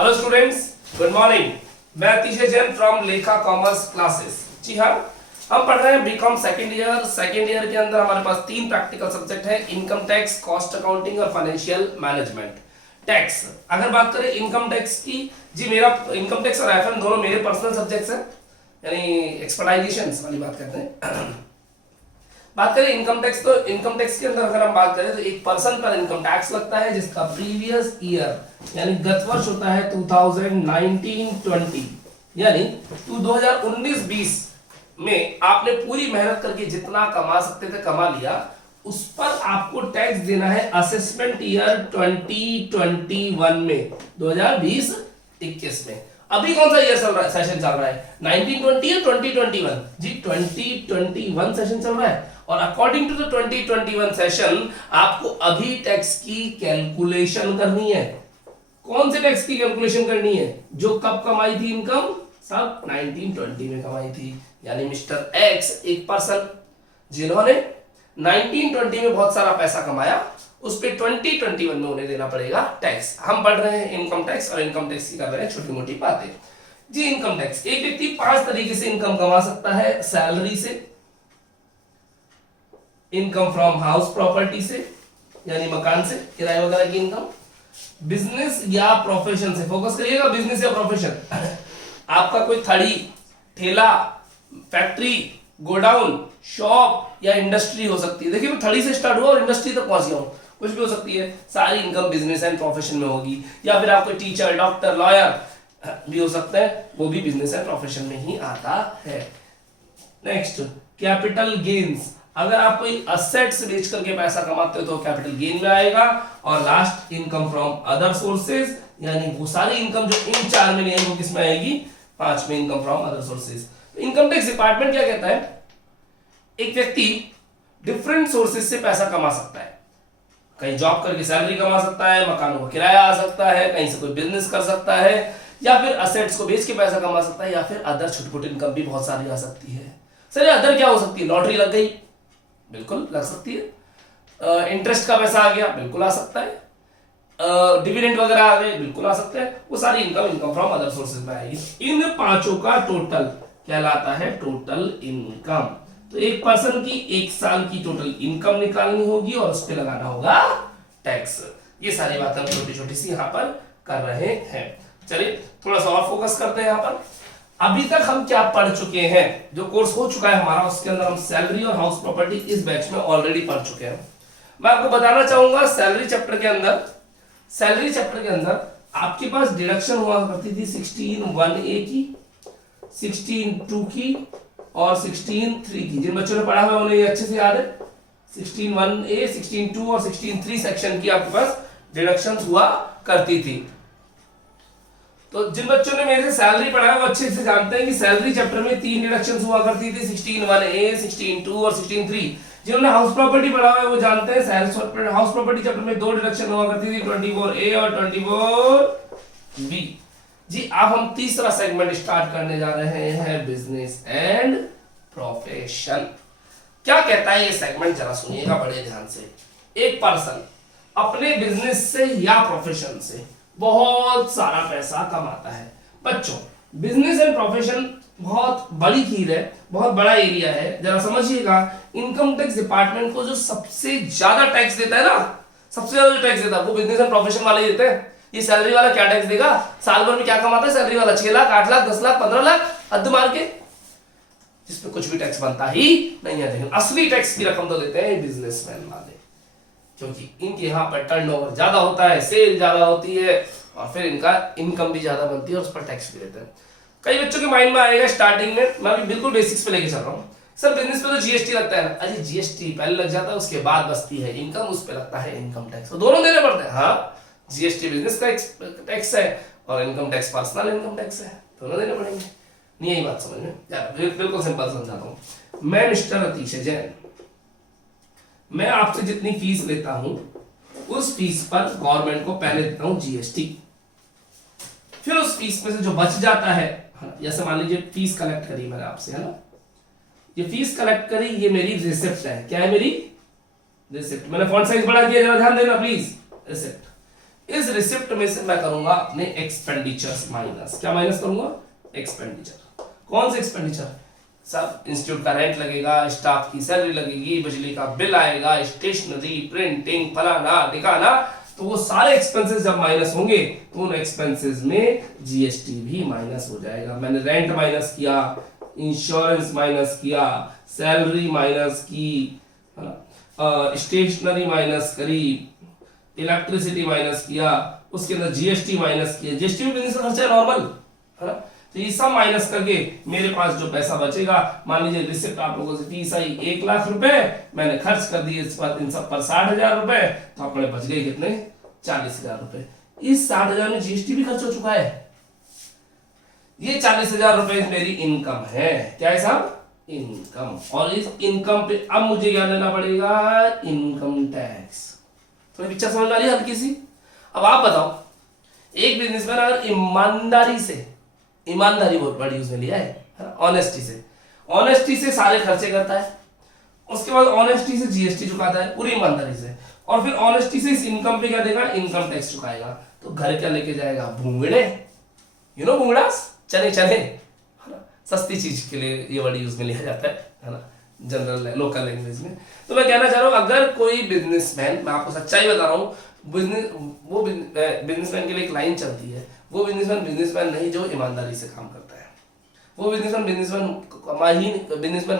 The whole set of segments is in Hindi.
Hello students, good morning. मैं Atishay Jain from Lekha commerce classes. जी हाँ, हम पढ़ रहे हैं BCom second year. Second year के अंदर हमारे पास 3 प्रैक्टिकल सब्जेक्ट है, इनकम टैक्स, कॉस्ट अकाउंटिंग और फाइनेंशियल मैनेजमेंट। टैक्स, अगर बात करें इनकम टैक्स की, जी मेरा इनकम टैक्स और एफएम दोनों मेरे पर्सनल सब्जेक्ट्स हैं, यानी एक्सपर्टाइजेशन वाली बात करते हैं। बात करें इनकम टैक्स, तो इनकम टैक्स के अंदर अगर हम बात करें तो एक पर्सन पर इनकम टैक्स लगता है जिसका प्रीवियस ईयर यानी गत वर्ष होता है 2019-20, यानी 2019-20 में आपने पूरी मेहनत करके जितना कमा सकते थे कमा लिया, उस पर आपको टैक्स देना है असेसमेंट ईयर 2021 में, 2020-21 में। अभी कौन सा ईयर चल रहा है, सेशन चल रहा है 1920 या 2021? जी 2021 सेशन चल रहा है। और अकॉर्डिंग टू द 2021 सेशन आपको अभी टैक्स की कैलकुलेशन करनी है। कौन से टैक्स की कैलकुलेशन करनी है? जो कब कमाई थी इनकम, सब 1920 में कमाई थी। यानी मिस्टर एक्स एक पर्सन जिन्होंने 1920 में बहुत सारा पैसा कमाया, उस पे 2021 में उन्हें देना पड़ेगा टैक्स। हम पढ़ रहे हैं इनकम टैक्स और इनकम टैक्स की कर रहे हैं छोटी मोटी बातें। जी इनकम टैक्स, एक व्यक्ति 5 तरीके से इनकम कमा सकता है। सैलरी से, इनकम फ्रॉम हाउस प्रॉपर्टी से यानी मकान से, किराए वगैरह की इनकम, बिजनेस या प्रोफेशन से। फोकस करिएगा, बिजनेस या प्रोफेशन। आपका कोई थड़ी, ठेला, फैक्ट्री, गोडाउन, शॉप या इंडस्ट्री हो सकती है। देखिए मैं थड़ी से स्टार्ट हुआ और इंडस्ट्री तक पहुंच गया हूं, कुछ भी हो सकती है। सारी इनकम बिजनेस एंड प्रोफेशन में होगी। या फिर आपको टीचर, डॉक्टर, लॉयर भी हो सकता है, वो भी बिजनेस एंड प्रोफेशन में ही आता है। Next, capital gains. अगर आप कोई असेट्स बेच करके पैसा कमाते हो तो कैपिटल गेन में आएगा। और last, income from other sources, यानी वो सारी इनकम जो इन 4 में नहीं है वो किस में आएगी? 5 में, income from other sources. Income tax department क्या कहता है? एक व्यक्ति डिफरेंट सोर्सेज से पैसा कमा सकता है। कहीं जॉब करके सैलरी कमा सकता है, मकानों का किराया आ सकता है, कहीं से कोई बिजनेस कर सकता है, या फिर असेट्स को बेच के पैसा कमा सकता है, या फिर अदर छोटी मोटी इनकम भी बहुत सारी आ सकती है। सर अदर क्या हो सकती है? लॉटरी लग गई, बिल्कुल लग सकती है। इंटरेस्ट का पैसा आ गया, बिल्कुल आ सकता है। डिविडेंड वगैरह आ गए, बिल्कुल आ सकते हैं। वो सारी इनकम फ्रॉम अदर सोर्सेज में आएगी। इन 5 का टोटल कहलाता है टोटल इनकम। तो एक पर्सन की एक साल की टोटल इनकम निकालनी होगी और उस पर लगाना होगा टैक्स। ये सारी बातें हम छोटी छोटी सी यहाँ पर कर रहे हैं। चलिए थोड़ा सा और फोकस करते हैं यहाँ पर। अभी तक हम क्या पढ़ चुके हैं? जो कोर्स हो चुका है हमारा, उसके अंदर हम सैलरी और हाउस प्रॉपर्टी इस बैच में ऑलरेडी पढ़ चुके हैं। मैं आपको बताना चाहूंगा सैलरी चैप्टर के अंदर आपके पास डिडक्शन हुआ करती थी 16(1)(a) की, 16(2) की और 16(3) की। जिन बच्चों ने पढ़ा हुआ उन्हें अच्छे से याद है। 16(1)(a), 16(2) और 16(3) सेक्शन की आपके पास डिडक्शन हुआ करती थी। तो जिन बच्चों ने मेरे से सैलरी पढ़ा है वो अच्छे से जानते हैं कि सैलरी चैप्टर में 3 डिडक्शंस हुआ करती थी, 16(1)(a), 16(2) और 16(3). जिन्होंने हाउस प्रॉपर्टी पढ़ा हुआ है वो जानते हैं हाउस प्रॉपर्टी चैप्टर में 2 डिडक्शन हुआ करती थी, 24(a) और 24(b). जी अब हम तीसरा सेगमेंट स्टार्ट करने जा रहे हैं, बिजनेस एंड प्रोफेशन। क्या कहता है ये सेगमेंट, जरा सुनिएगा बड़े ध्यान से। एक पर्सन अपने बिजनेस से या प्रोफेशन से बहुत सारा पैसा कमाता है। बच्चों बिजनेस एंड प्रोफेशन बहुत बड़ी चीज है, बहुत बड़ा एरिया है। जरा समझिएगा, इनकम टैक्स डिपार्टमेंट को जो सबसे ज्यादा टैक्स देता है ना, सबसे ज्यादा टैक्स देता है वो बिजनेस एंड प्रोफेशन वाले देते हैं। ये सैलरी वाला क्या टैक्स देगा? साल भर में क्या कमाता है सैलरी वाला? 6 लाख, 8 लाख, 10 लाख, 15 लाख, हद मार के, जिसपे कुछ भी टैक्स बनता ही नहीं है। लेकिन असली टैक्स की रकम तो देते हैं बिजनेसमैन वाले, क्योंकि इनके यहाँ पर टर्नओवर ज्यादा होता है, सेल ज्यादा होती है और फिर इनका इनकम भी ज्यादा बनती है और उस पर टैक्स भी देते हैं। कई बच्चों के माइंड में आएगा स्टार्टिंग में, मैं भी बिल्कुल बेसिक्स पे लेके चल रहा हूँ, सर बिजनेस पे तो जीएसटी लगता है ना। अरे जीएसटी पहले लग जाता है, उसके बाद बचती है इनकम, उस पे लगता है इनकम टैक्स, तो दोनों देने पड़ते हैं। हाँ, जीएसटी बिजनेस का टैक्स है और income tax personal income tax है, दोनों देने पड़ेंगे। नहीं यही बात समझ में? बिल्कुल सिंपल समझाता हूँ। मैं मिस्टर अतिशय जैन, मैं आपसे जितनी फीस लेता हूं उस फीस पर गवर्नमेंट को पहले देता हूं जीएसटी, फिर उस फीस में से जो बच जाता है, जैसे मान लीजिए फीस कलेक्ट करी मैंने आपसे, है ना, ये फीस कलेक्ट करी, ये मेरी रिसिप्ट है। क्या है? मेरी रिसिप्ट। मैंने फॉन्ट साइज बढ़ा दिया, जरा ध्यान देना प्लीज। रिसिप्ट, इस रिसिप्ट में से मैं करूंगा अपने एक्सपेंडिचर्स माइनस। क्या माइनस करूंगा? एक्सपेंडिचर। कौन से एक्सपेंडिचर? सब इंस्टीट्यूट का रेंट लगेगा, स्टाफ की सैलरी लगेगी, बिजली का बिल आएगा, स्टेशनरी, प्रिंटिंग, फलाना ढिकाना, तो वो सारे एक्सपेंसेस जब माइनस होंगे तो उन एक्सपेंसेस में जीएसटी भी माइनस हो जाएगा। मैंने रेंट माइनस किया, इंश्योरेंस माइनस किया, सैलरी माइनस की, स्टेशनरी माइनस करी, इलेक्ट्रिसिटी माइनस किया, उसके अंदर जीएसटी माइनस किया। जीएसटी भी बिजनेस का खर्चा है नॉर्मल, है ना? तो ये सब माइनस करके मेरे पास जो पैसा बचेगा, मान लीजिए रिसिप्ट आप लोगों से 1 लाख रुपए मैंने खर्च कर दिए इस पर, इन सब पर 60,000 रुपए, तो अपने बच गए कितने? 40,000 रुपए। इस 60,000 में जीएसटी भी खर्च हो चुका है। ये 40,000 रुपए मेरी इनकम है। क्या है साहब? इनकम। और इस इनकम पे अब मुझे क्या लेना पड़ेगा? Income tax. तो पिक्चर समझ में आ रही है हल्की सी? अब आप बताओ, एक बिजनेसमैन अगर ईमानदारी से, ईमानदारी बहुत बड़ी उसमें लिया है, ऑनेस्टी से सारे खर्चे करता है, उसके बाद ऑनेस्टी से जीएसटी चुकाता है पूरी ईमानदारी से, और फिर ऑनेस्टी से इस इनकम पे क्या देगा? इनकम टैक्स चुकाएगा, तो घर क्या लेके जाएगा? भूंगड़े। यू नो भूंगड़ास, चने चने, है ना? सस्ती चीज के लिए ये वर्ड यूज में लिया जाता है ना, जनरल लोकल लैंग्वेज में। तो मैं कहना चाह रहा हूं, अगर कोई बिजनेसमैन, मैं आपको सच्चाई बता रहा हूं, बिजनेसमैन के लिए एक लाइन चलती है, वो बिजनेसमैन नहीं जो ईमानदारी से काम करता है। वो बिजनेसमैन बिजनेसमैन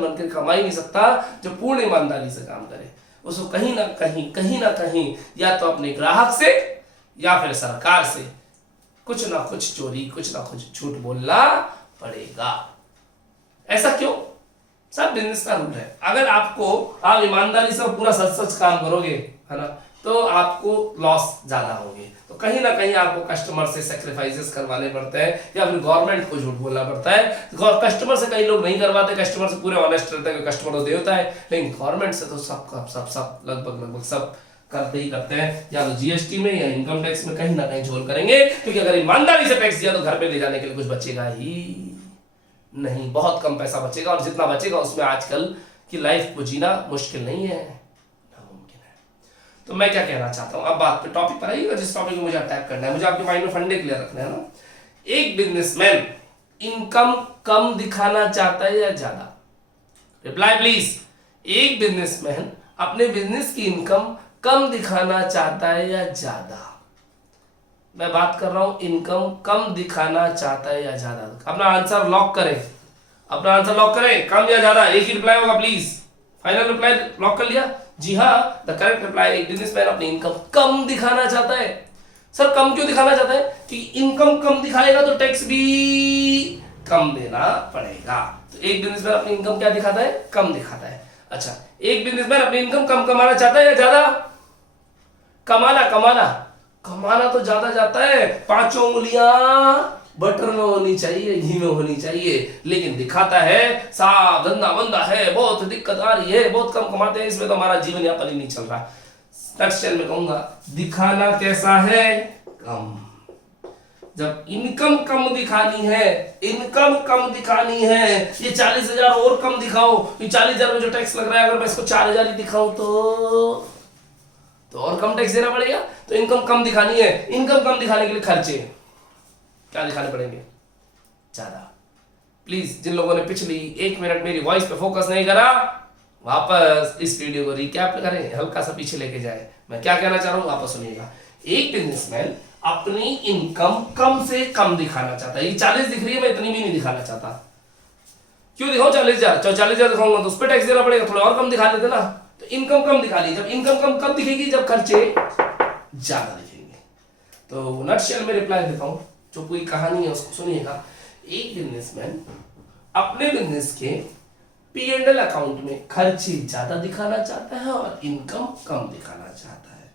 बनकर कमा ही नहीं सकता जो पूर्ण ईमानदारी से काम करे। उसको कहीं ना कहीं या तो अपने ग्राहक से या फिर सरकार से कुछ ना कुछ चोरी, कुछ ना कुछ झूठ बोलना पड़ेगा। ऐसा क्यों? सब बिजनेस का रूल है। अगर आप ईमानदारी से पूरा सच काम करोगे, है ना, तो आपको लॉस ज्यादा होंगे। तो कहीं ना कहीं आपको कस्टमर से सैक्रिफाइसेस करवाने पड़ते हैं, या फिर गवर्नमेंट को झूठ बोलना पड़ता है। कस्टमर से कई लोग नहीं करवाते, कस्टमर से पूरे ऑनेस्ट रहते हैं, कस्टमर तो देता है, लेकिन गवर्नमेंट से तो सब लगभग सब करते ही करते हैं, या तो जीएसटी में या इनकम टैक्स में कहीं ना कहीं झोल करेंगे, क्योंकि अगर ईमानदारी से टैक्स दिया तो घर पे ले जाने के लिए कुछ बचेगा ही नहीं, बहुत कम पैसा बचेगा, और जितना बचेगा उसमें आजकल की लाइफ को जीना मुश्किल नहीं है, नामुमकिन है। तो मैं क्या कहना चाहता हूं, अब बात पे टॉपिक पर आइएगा, जिस टॉपिक को मुझे अटैक करना है, मुझे आपके माइंड में फंडे क्लियर रखना है ना। एक बिजनेसमैन इनकम कम दिखाना चाहता है या ज्यादा? Reply please. एक बिजनेसमैन अपने बिजनेस की इनकम कम दिखाना चाहता है या ज्यादा? मैं बात कर रहा हूं इनकम कम दिखाना चाहता है या ज्यादा। अपना आंसर लॉक करें, अपना आंसर लॉक करें, कम या ज्यादा? एक ही रिप्लाई होगा प्लीज। फाइनल रिप्लाई लॉक कर लिया? जी हाँ, द करेक्ट रिप्लाई, एक बिजनेसमैन अपनी इनकम कम दिखाना चाहता है। सर कम क्यों दिखाना चाहता है? कि इनकम कम दिखाएगा तो टैक्स भी कम देना पड़ेगा। तो एक बिजनेसमैन अपनी इनकम क्या दिखाता है? कम दिखाता है। अच्छा, एक बिजनेसमैन अपनी इनकम कम कमाना चाहता है या ज्यादा? कमाना तो ज्यादा जाता है, 5 उंगलियां बटर में होनी चाहिए, घी में होनी चाहिए, लेकिन दिखाता है साफ धंधा मंदा है, बहुत दिक्कत आ रही है, बहुत कम कमाते हैं, इसमें तो हमारा जीवन यापन ही नहीं चल रहा। टेक्सटाइल में कहूंगा दिखाना कैसा है? कम। जब इनकम कम दिखानी है, ये 40,000 और कम दिखाओ, ये 40,000 में जो टैक्स लग रहा है, अगर मैं इसको 4,000 ही दिखाऊं तो और कम टैक्स देना पड़ेगा। तो इनकम कम दिखानी है, इनकम कम दिखाने के लिए खर्चे क्या दिखाने पड़ेंगे? ज्यादा। प्लीज जिन लोगों ने पिछली 1 मिनट मेरी वॉइस पे फोकस नहीं करा, वापस इस वीडियो को रिकैप करें, हल्का सा पीछे लेके जाए। मैं क्या कहना चाह रहा हूं, वापस सुनिएगा। एक बिजनेसमैन अपनी इनकम कम से कम दिखाना चाहता है। ये 40 दिख रही है, मैं इतनी भी नहीं दिखाना चाहता। क्यों दिखाऊं 40,000? 40,000 दिखाऊंगा तो उस पर टैक्स देना पड़ेगा, थोड़ा और कम दिखा देते ना। तो इनकम कम दिखा ली। जब इनकम कम कब दिखेगी? जब खर्चे ज्यादा दिखेंगे। तो नटशेल में रिप्लाई देता हूं, जो पूरी कहानी है उसको सुनिएगा। एक बिजनेसमैन अपने बिजनेस के P&L अकाउंट में खर्चे ज्यादा दिखाना चाहता है और इनकम कम दिखाना चाहता है,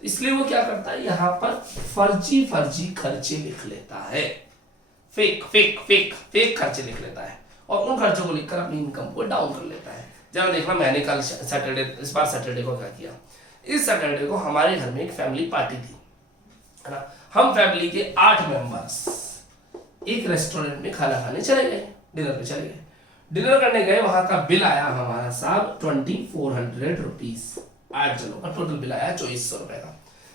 इसलिए वो क्या करता है, यहां पर फर्जी खर्चे लिख लेता है, फेक खर्चे लिख लेता है, और उन खर्चों को लिखकर अपनी इनकम को डाउन कर लेता है। जरा देखना, मैंने कल सैटरडे, इस बार सैटरडे को क्या किया। इस सैटरडे को हमारे घर में एक फैमिली पार्टी थी, है ना। हम फैमिली के 8 मेंबर्स एक रेस्टोरेंट में खाना खाने चले गए, डिनर पे चले गए। डिनर करने गए, वहां का बिल आया हमारा साहब 2400 रुपीज। 8 जनों का टोटल बिल आया 2400 रुपए का।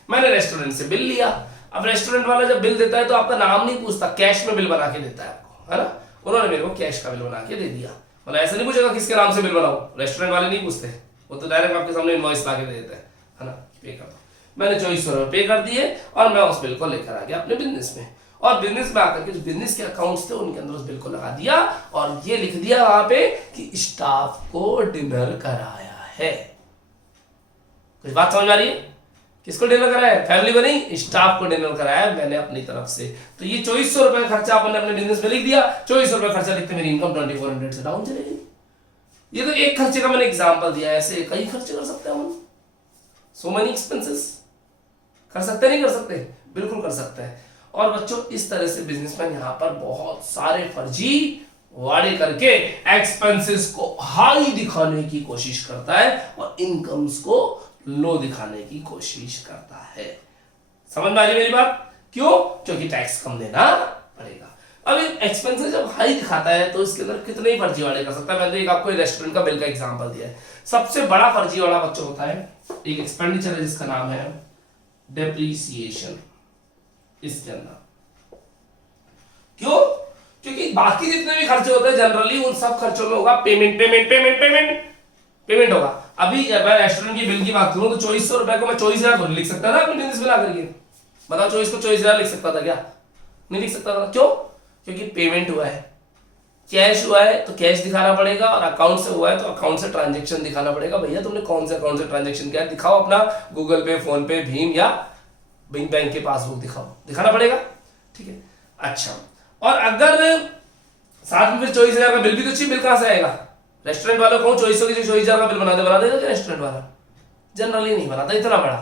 मैंने रेस्टोरेंट से बिल लिया। अब रेस्टोरेंट वाला जब बिल देता है तो आपका नाम नहीं पूछता, कैश में बिल बना के देता है आपको, है ना। उन्होंने मेरे को कैश का बिल बना के दे दिया, मतलब ऐसा नहीं पूछेगा किसके नाम से बिल बनाओ, रेस्टोरेंट वाले नहीं पूछते, वो तो डायरेक्ट आपके सामने इनवॉइस ला के दे देते हैं, है ना। पे कर दो, मैंने 2400 रुपये पे कर दिए और मैं उस बिल को लेकर आ गया अपने बिजनेस में, और बिजनेस में आकर के जो बिजनेस के अकाउंट्स थे उनके अंदर उस बिल को लगा दिया और ये लिख दिया वहां पे कि स्टाफ को डिनर कराया है। कुछ बात समझ आ रही है? किसको डिनर कराया है? फैमिली को नहीं, स्टाफ को डिनर कराया है मैंने अपनी तरफ से। तो ये 2400 रुपए खर्चा अपन ने अपने बिजनेस में लिख दिया, 2400 रुपए खर्चा लिखते मेरी इनकम 2400 से डाउन चली गई। ये तो एक खर्चे का मैंने एग्जांपल दिया है, ऐसे कई खर्चे कर सकते हैं हम, सो मेनी एक्सपेंसेस। कर सकते नहीं कर सकते? बिल्कुल कर सकते हैं। और बच्चों इस तरह से बिजनेसमैन यहाँ पर बहुत सारे फर्जी वाड़े करके एक्सपेंसेस को हाई दिखाने की कोशिश करता है और इनकम्स को लो दिखाने की कोशिश करता है। समझ में आ रही मेरी बात? क्यों? क्योंकि टैक्स कम देना पड़ेगा। अब एक्सपेंसेस जब हाई दिखाता है तो इसके अंदर कितने ही फर्जीवाड़े कर सकता है। मैंने एक आपको रेस्टोरेंट का बिल का एग्जांपल दिया है। सबसे बड़ा फर्जीवाड़ा बच्चों होता है एक एक्सपेंडिचर है जिसका नाम है डेप्रीसिएशन। इसके अंदर क्यों? क्योंकि बाकी जितने भी खर्चे होते हैं जनरली उन सब खर्चों में होगा payment payment payment payment payment होगा। अभी मैं रेस्टोरेंट की बिल की बात करूं तो 2400 रुपए को मैं 24,000 लिख सकता था अपने बिजनेस में ला करके। बताओ 24 को 24,000 लिख सकता था क्या? नहीं लिख सकता था। क्यों? क्योंकि पेमेंट हुआ है, कैश हुआ है तो कैश दिखाना पड़ेगा, और अकाउंट से हुआ है तो अकाउंट से ट्रांजेक्शन दिखाना पड़ेगा। भैया तुमने कौन से अकाउंट से ट्रांजेक्शन किया दिखाओ, अपना गूगल पे, फोन पे, भीम या बैंक के पासबुक दिखाओ, दिखाना पड़ेगा। ठीक है, अच्छा। और अगर साथ में फिर 24,000 का बिल भी तो चाहिए, बिल कहां से आएगा? रेस्टोरेंट वालों को 2400 की 24,000 का बिल बना देगा क्या रेस्टोरेंट वाला? जनरली नहीं बनाता इतना बड़ा।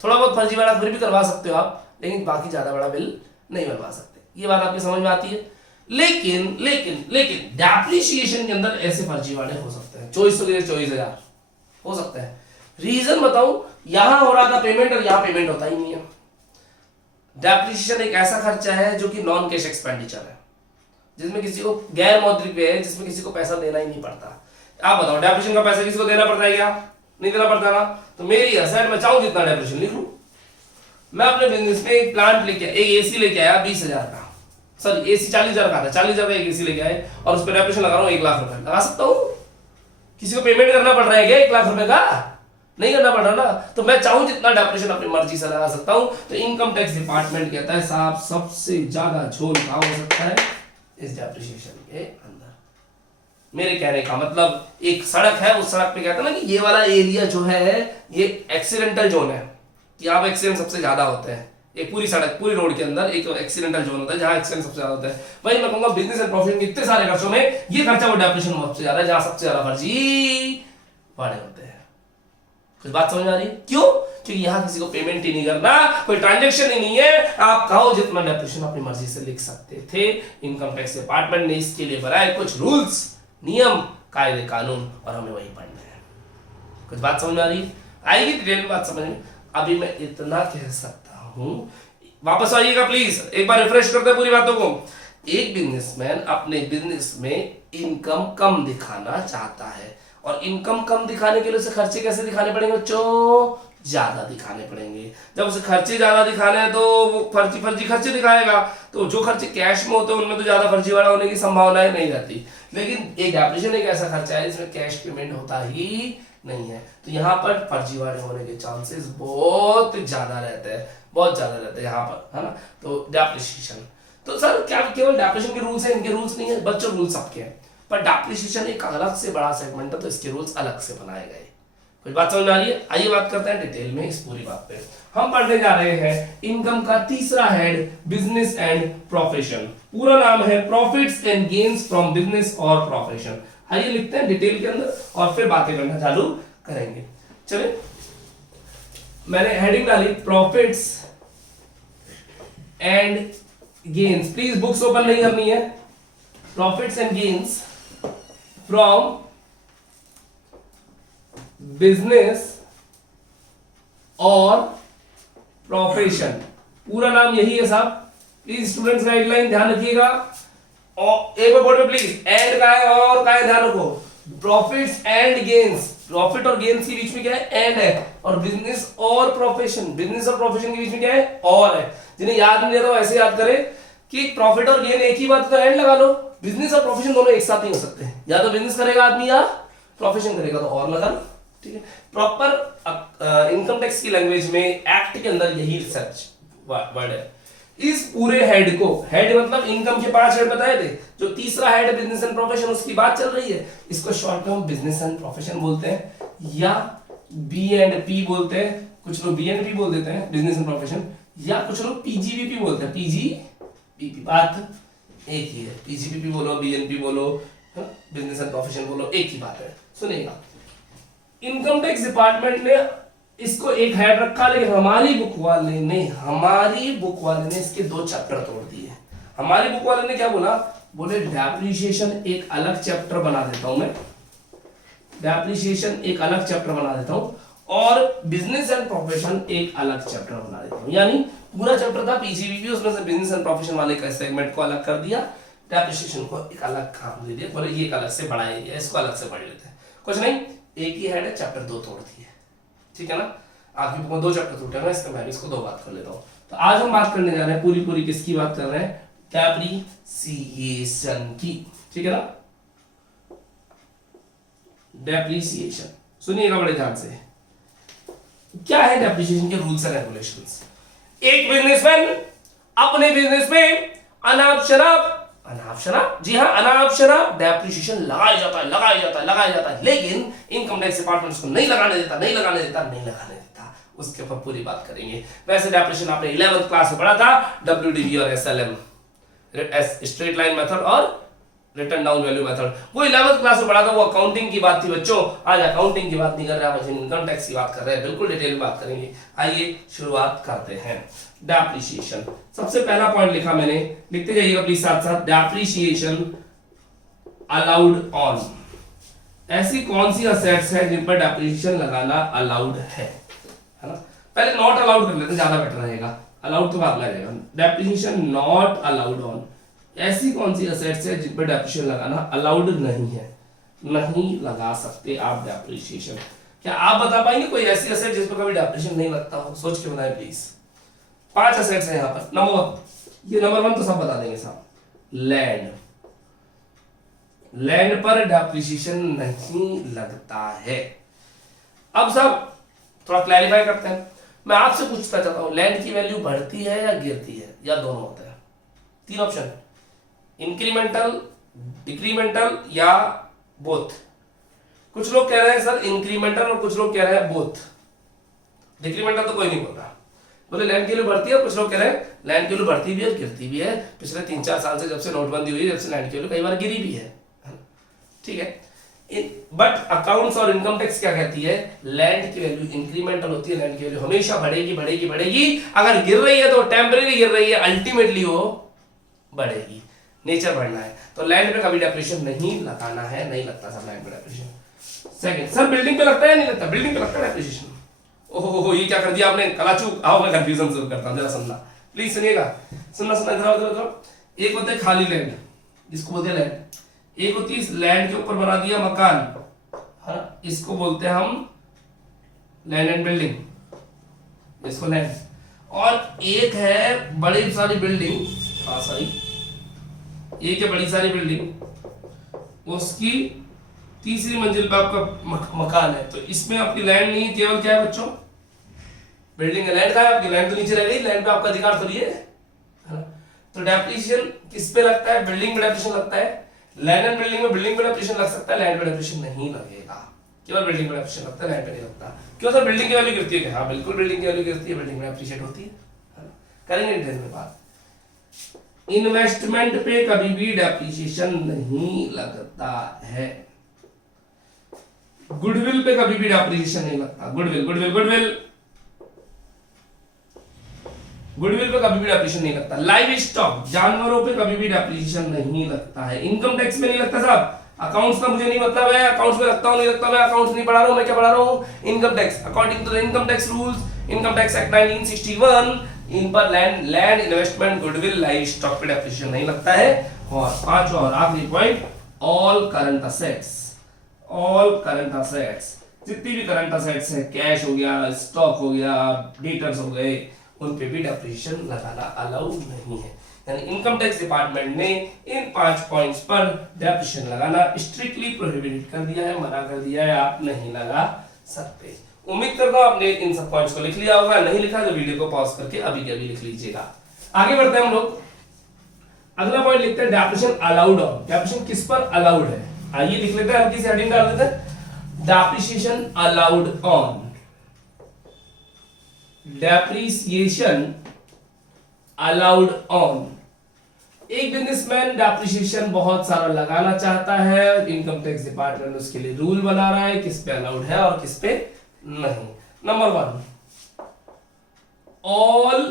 थोड़ा बहुत फर्जीवाड़ा फिर भी करवा सकते हो आप, लेकिन बाकी ज्यादा बड़ा बिल नहीं बनवा सकते। ये बात आपकी समझ में आती है? लेकिन लेकिन लेकिन डेप्रिसिएशन के अंदर ऐसे फर्जीवाड़े हो सकते हैं। 2400 के 24,000 हो सकता है। रीजन बताऊं, यहां हो रहा था पेमेंट और यहां पेमेंट होता ही नहीं है। डेप्रिसिएशन एक ऐसा खर्चा है जो कि नॉन कैश एक्सपेंडिचर है, जिसमें किसी को गैर मौद्रिक व्यय है, जिसमें किसी को पैसा देना ही नहीं पड़ता। आप बताओ डेप्रिसिएशन का पैसा किसी को देना पड़ता है क्या? नहीं देना पड़ता ना। तो मेरी असेट मैं चाहूं जितना डेप्रिसिएशन लिख लूं। मैं अपने बिजनेस में एक प्लांट लेके आया, एक एसी लेके आया 20,000 का, सॉरी एसी 40,000 का था, 40,000 का एक एसी लेके आए और उस पर डेप्रिसिएशन लगा रहा हूं 1 लाख रुपए। लगा सकता हूं? किसी को पेमेंट करना पड़ रहा है क्या 1 लाख रुपए का? नहीं करना पड़ रहा ना। तो मैं चाहूं जितना डेप्रिसिएशन अपनी मर्जी से लगा सकता हूं। तो इनकम टैक्स डिपार्टमेंट कहता है साहब सबसे ज्यादा झोल कहां हो सकता है? इस डेप्रिसिएशन के अंदर। मेरे कहने का मतलब, एक सड़क है, उस सड़क पे कहते हैं ना कि ये वाला एरिया जो है ये एक्सीडेंटल जोन है, यहाँ पे एक्सीडेंट सबसे ज्यादा होते हैं। एक पूरी सड़क, पूरी रोड के अंदर एक एक्सीडेंटल जोन होता है जहां एक्सीडेंट सबसे ज्यादा होता है। वही मैं कहूंगा बिजनेस एंड प्रॉफिट के इतने सारे खर्चों में ये खर्चा वो डेप्रिसिएशन सबसे ज्यादा है, जहां सबसे ज्यादा फर्जी वाड़े होते हैं। कुछ बात समझ आ रही है? क्यों? क्योंकि यहां किसी को पेमेंट ही नहीं करना, कोई ट्रांजैक्शन ही नहीं है। आप कहो जितना डेप्रिसिएशन अपनी मर्जी से लिख सकते थे। इनकम टैक्स डिपार्टमेंट ने इसके लिए बनाए कुछ रूल्स, नियम, कायदे, कानून, और हमें वही पढ़ना है। कुछ बात समझ में आ रही है? आएगी डिटेल में बात समझ में। अभी मैं इतना कह सकता हूं, वापस आइएगा प्लीज, एक बार रिफ्रेश करते हैं पूरी बातों को। एक बिजनेसमैन अपने बिजनेस में इनकम कम दिखाना चाहता है, और इनकम कम दिखाने के लिए उसे खर्चे कैसे दिखाने पड़ेंगे बच्चों? ज्यादा दिखाने पड़ेंगे। जब उसे खर्चे ज्यादा दिखाने हैं तो वो फर्जी खर्चे दिखाएगा। तो जो खर्चे कैश में होते हैं उनमें तो ज्यादा फर्जीवाड़ा होने की संभावना नहीं रहती। लेकिन एक डेप्रिसिएशन एक ऐसा खर्चा है जिसमें कैश पेमेंट होता ही नहीं है, तो यहाँ पर फर्जीवाड़े होने के चांसेस बहुत ज्यादा रहते हैं, बहुत ज्यादा रहते हैं यहाँ पर, है ना। तो डेप्रिसिएशन, तो सर क्या केवल डेप्रिसिएशन के रूल्स हैं, इनके रूल्स नहीं है? बच्चों रूल्स सबके हैं, पर डेप्रिसिएशन एक अलग से बड़ा सेगमेंट है, तो इसके रूल्स अलग से बनाए गए। कुछ बात समझ में आ रही है? आइए बात करते हैं डिटेल में इस पूरी बात पे। हम पढ़ने जा रहे हैं इनकम का तीसरा हेड, बिजनेस एंड प्रोफेशन। पूरा नाम है profits and gains from business और प्रोफेशन। आइए लिखते हैं डिटेल के अंदर और फिर बातें करना चालू करेंगे। चलिए, मैंने हेडिंग डाली profits and gains. Please books open नहीं करनी है। Profits and gains from business और प्रोफेशन। पूरा नाम यही है साहब। प्लीज स्टूडेंट्स गाइडलाइन ध्यान रखिएगा। और एक बार बोर्ड पे प्लीज, एंड का है और का है ध्यान रखो। प्रॉफिट्स एंड गेन्स प्रॉफिट और गेन के बीच में क्या है, एंड है, और बिजनेस और प्रोफेशन के बीच में क्या है, और है। जिन्हें याद नहीं रहता ऐसे याद करें कि प्रॉफिट और गेन एक ही बात, तो एंड लगा लो। बिजनेस और प्रोफेशन दोनों एक साथ नहीं हो सकते, या तो बिजनेस करेगा आदमी या प्रोफेशन करेगा, तो और लगा लो। ठीक है, प्रॉपर इनकम टैक्स की लैंग्वेज में एक्ट के अंदर यही रिसर्च वर्ड है। इस पूरे हेड को, हेड मतलब इनकम के 5 हेड बताए थे, जो तीसरा हेड है बिजनेस एंड प्रोफेशन, उसकी बात चल रही है। इसको शॉर्ट में हम बिजनेस एंड प्रोफेशन बोलते हैं, या बी एंड पी बोलते हैं। कुछ लोग बी एंड पी बोल देते हैं, बिजनेस एंड प्रोफेशन, या कुछ लोग पीजीबीपी बोलते हैं, पीजीबीपी। बात एक ही है, पीजीबीपी बोलो, बीएनपी बोलो, बिजनेस एंड प्रोफेशन बोलो, एक ही बात है। सुनिएगा, इनकम टैक्स डिपार्टमेंट ने इसको एक हेड रखा, लेकिन हमारी बुक वाले ने इसके 2 चैप्टर तोड़ दिए। हमारी बुक वाले ने क्या बोला, बोले डेप्रिसिएशन एक अलग चैप्टर बना देता हूं मैं, डेप्रिसिएशन एक अलग चैप्टर बना देता हूं, और बिजनेस एंड प्रोफेशन एक अलग चैप्टर बना देता हूं। यानी पूरा चैप्टर था पीजीबीपी, उसमें से बिजनेस एंड प्रोफेशन वाले का सेगमेंट को अलग कर दिया, डेप्रिसिएशन को एक अलग काम दे दिया, बोले ये एक अलग से बढ़ाया गया, इसको अलग से पढ़ लेते हैं। कुछ नहीं, एक ही हेड है, चैप्टर 2 तोड़ दिए। ठीक है ना, आपकी बुक में 2 चैप्टर टूटे ना, इसका मैं इसको 2 बात कर लेता हूं। तो आज हम बात करने जा रहे हैं पूरी किसकी बात कर रहे हैं, डेप्रिसिएशन की। ठीक है ना, डेप्रिसिएशन सुनिएगा बड़े ध्यान से। क्या है डेप्रिसिएशन के रूल्स एंड रेगुलेशंस। एक बिजनेसमैन अपने बिजनेस में अनाप शराब, जी हाँ, अनाप शराब डेप्रिसिएशन लगाया जाता है, लेकिन इनकम टैक्स डिपार्टमेंट उसको नहीं लगाने देता। उसके ऊपर पूरी बात करेंगे। वैसे डेप्रिसिएशन आपने 11th क्लास में पढ़ा था, डब्ल्यूडीवी और एसएलएम, स्ट्रेट लाइन मेथड और रिटर्न डाउन वैल्यू मेथड, वो 11th क्लास में पढ़ा था। वो अकाउंटिंग की बात थी बच्चों, आज अकाउंटिंग की बात नहीं कर रहे, आज इनकम टैक्स की बात कर रहे हैं, बिल्कुल डिटेल में बात करेंगे। आइए शुरुआत करते हैं। डेप्रिसिएशन, सबसे पहला पॉइंट लिखा मैंने, लिखते जाइएगा प्लीज साथ साथ। डेप्रिसिएशन अलाउड ऑन, ऐसी कौन सी असेट्स है जिन पर डेप्रिसिएशन लगाना अलाउड है ना। पहले नॉट अलाउड कर लेते, ज्यादा बेटर रहेगा, अलाउड तो बाद में आएगा। डेप्रिसिएशन नॉट अलाउड ऑन, ऐसी कौन सी असेट्स है जिन पर डेप्रिसिएशन लगाना अलाउड नहीं है, नहीं लगा सकते आप डेप्रिसिएशन। क्या आप बता पाएंगे कोई ऐसी असेट जिस पर कभी डेप्रिसिएशन नहीं लगता हो? सोच के बताएं प्लीज। 5 असेट्स हैं यहाँ पर। नंबर 1 तो सब बता देंगे साहब, लैंड, लैंड पर डेप्रिसिएशन नहीं लगता है। अब सब थोड़ा क्लैरिफाई करते हैं। मैं आपसे पूछता चाहता हूं, लैंड की वैल्यू बढ़ती है या गिरती है, या दोनों होता है? 3 ऑप्शन, इंक्रीमेंटल, डिक्रीमेंटल या बोथ। कुछ लोग कह रहे हैं सर इंक्रीमेंटल, और कुछ लोग कह रहे हैं बोथ। डिक्रीमेंटल तो कोई नहीं बोलता, बोले लैंड की वैल्यू बढ़ती है, और कुछ लोग कह रहे हैं लैंड की वैल्यू बढ़ती भी है गिरती भी है। पिछले 3-4 साल से जब से नोटबंदी हुई है, जब से लैंड की वैल्यू कई बार गिरी भी है। ठीक है, बट अकाउंट्स और इनकम टैक्स क्या कहती है, लैंड की वैल्यू इंक्रीमेंटल होती है, लैंड की वैल्यू हमेशा बढ़ेगी। अगर गिर रही है तो टेम्परेरी गिर रही है, अल्टीमेटली वो बढ़ेगी, नेचर बढ़ना है। तो लैंड पे कभी डेप्रिसिएशन नहीं लगाना है, नहीं लगता सब लैंड पे डेप्रिसिएशन। सेकंड, सर बिल्डिंग पे लगता है नहीं लगता? बिल्डिंग पे लगता है डेप्रिसिएशन। ओहो, ये क्या कर दिया आपने, कलाचूक। आओ मैं कंफ्यूजन दूर करता हूं, जरा सुनना प्लीज, सुनिएगा, सुनना इधर। एक होता है खाली लैंड, जिसको बोलते हैं लैंड। एक होती है इस लैंड के ऊपर बना दिया मकान, हाँ, इसको बोलते हैं हम लैंड एंड बिल्डिंग, इसको लैंड। और एक है बड़ी सारी बिल्डिंग, हाँ सॉरी, एक है बड़ी सारी बिल्डिंग, उसकी 3री मंजिल पे आपका मकान है। तो इसमें आपकी लैंड नहीं, केवल क्या है बच्चों, बिल्डिंग है। लैंड का है आपकी, लैंड तो नीचे रह गई, लैंड पे आपका अधिकार थोड़ी है। तो डेप्रिसिएशन किस पे लगता है? बिल्डिंग पे डेप्रिसिएशन लगता है। लैंड एंड बिल्डिंग में बिल्डिंग पे डेप्रिसिएशन लग सकता है, लैंड पे डेप्रिसिएशन नहीं लगेगा, केवल बिल्डिंग पे डेप्रिसिएशन लगता है, लैंड पे नहीं लगता। क्यों सर, बिल्डिंग की वैल्यू गिरती है? हाँ बिल्कुल बिल्डिंग की वैल्यू गिरती है, बिल्डिंग में एप्रिशिएट होती है। करेंगे डिटेल में बात। इन्वेस्टमेंट पे कभी भी डेप्रिसिएशन नहीं लगता है। गुडविल पे कभी भी डेप्रिसिएशन नहीं लगता। गुडविल पे कभी भी डेप्रिसिएशन नहीं लगता। लाइव स्टॉक, जानवरों पे कभी भी डेप्रिसिएशन नहीं लगता है। इनकम टैक्स में नहीं लगता साहब। अकाउंट्स का मुझे नहीं मतलब है, अकाउंट्स में लगता हूं नहीं लगता, मैं अकाउंट्स नहीं पढ़ा रहा हूं, मैं क्या पढ़ा रहा हूं? Income tax. According to the income tax rules, income tax act 1961, इन पर land investment, goodwill, live stock पे डेप्रिसिएशन नहीं लगता है। और पांचवा और आखिरी point, all current assets. All current assets, जितनी भी करंट असेट्स है, कैश हो गया, स्टॉक हो गया, डेटर्स हो गए, उन पे भी डेप्रिसिएशन लगाना अलाउ नहीं है। यानी इनकम टैक्स डिपार्टमेंट ने इन 5 पॉइंट्स पर डेप्रिसिएशन लगाना स्ट्रिक्टली प्रोहिबिटेड कर दिया है, मना कर दिया है, आप नहीं लगा सकते। उम्मीद करता हूं आपने इन सब पॉइंट्स को लिख लिया होगा, नहीं लिखा तो वीडियो को पॉज करके अभी के अभी लिख लीजिएगा। आगे बढ़ते हैं हम लोग, अगला पॉइंट लिखते हैं डेप्रिसिएशन अलाउड ऑन। डेप्रिसिएशन किस पर अलाउड है, आइए लिख लेते हैं, हल्की सी हेडिंग डाल देते हैं, depreciation allowed on. Depreciation allowed on. एक बिजनेसमैन डेप्रिसिएशन बहुत सारा लगाना चाहता है, इनकम टैक्स डिपार्टमेंट उसके लिए रूल बना रहा है किस पे अलाउड है और किस पे नहीं। Number 1, all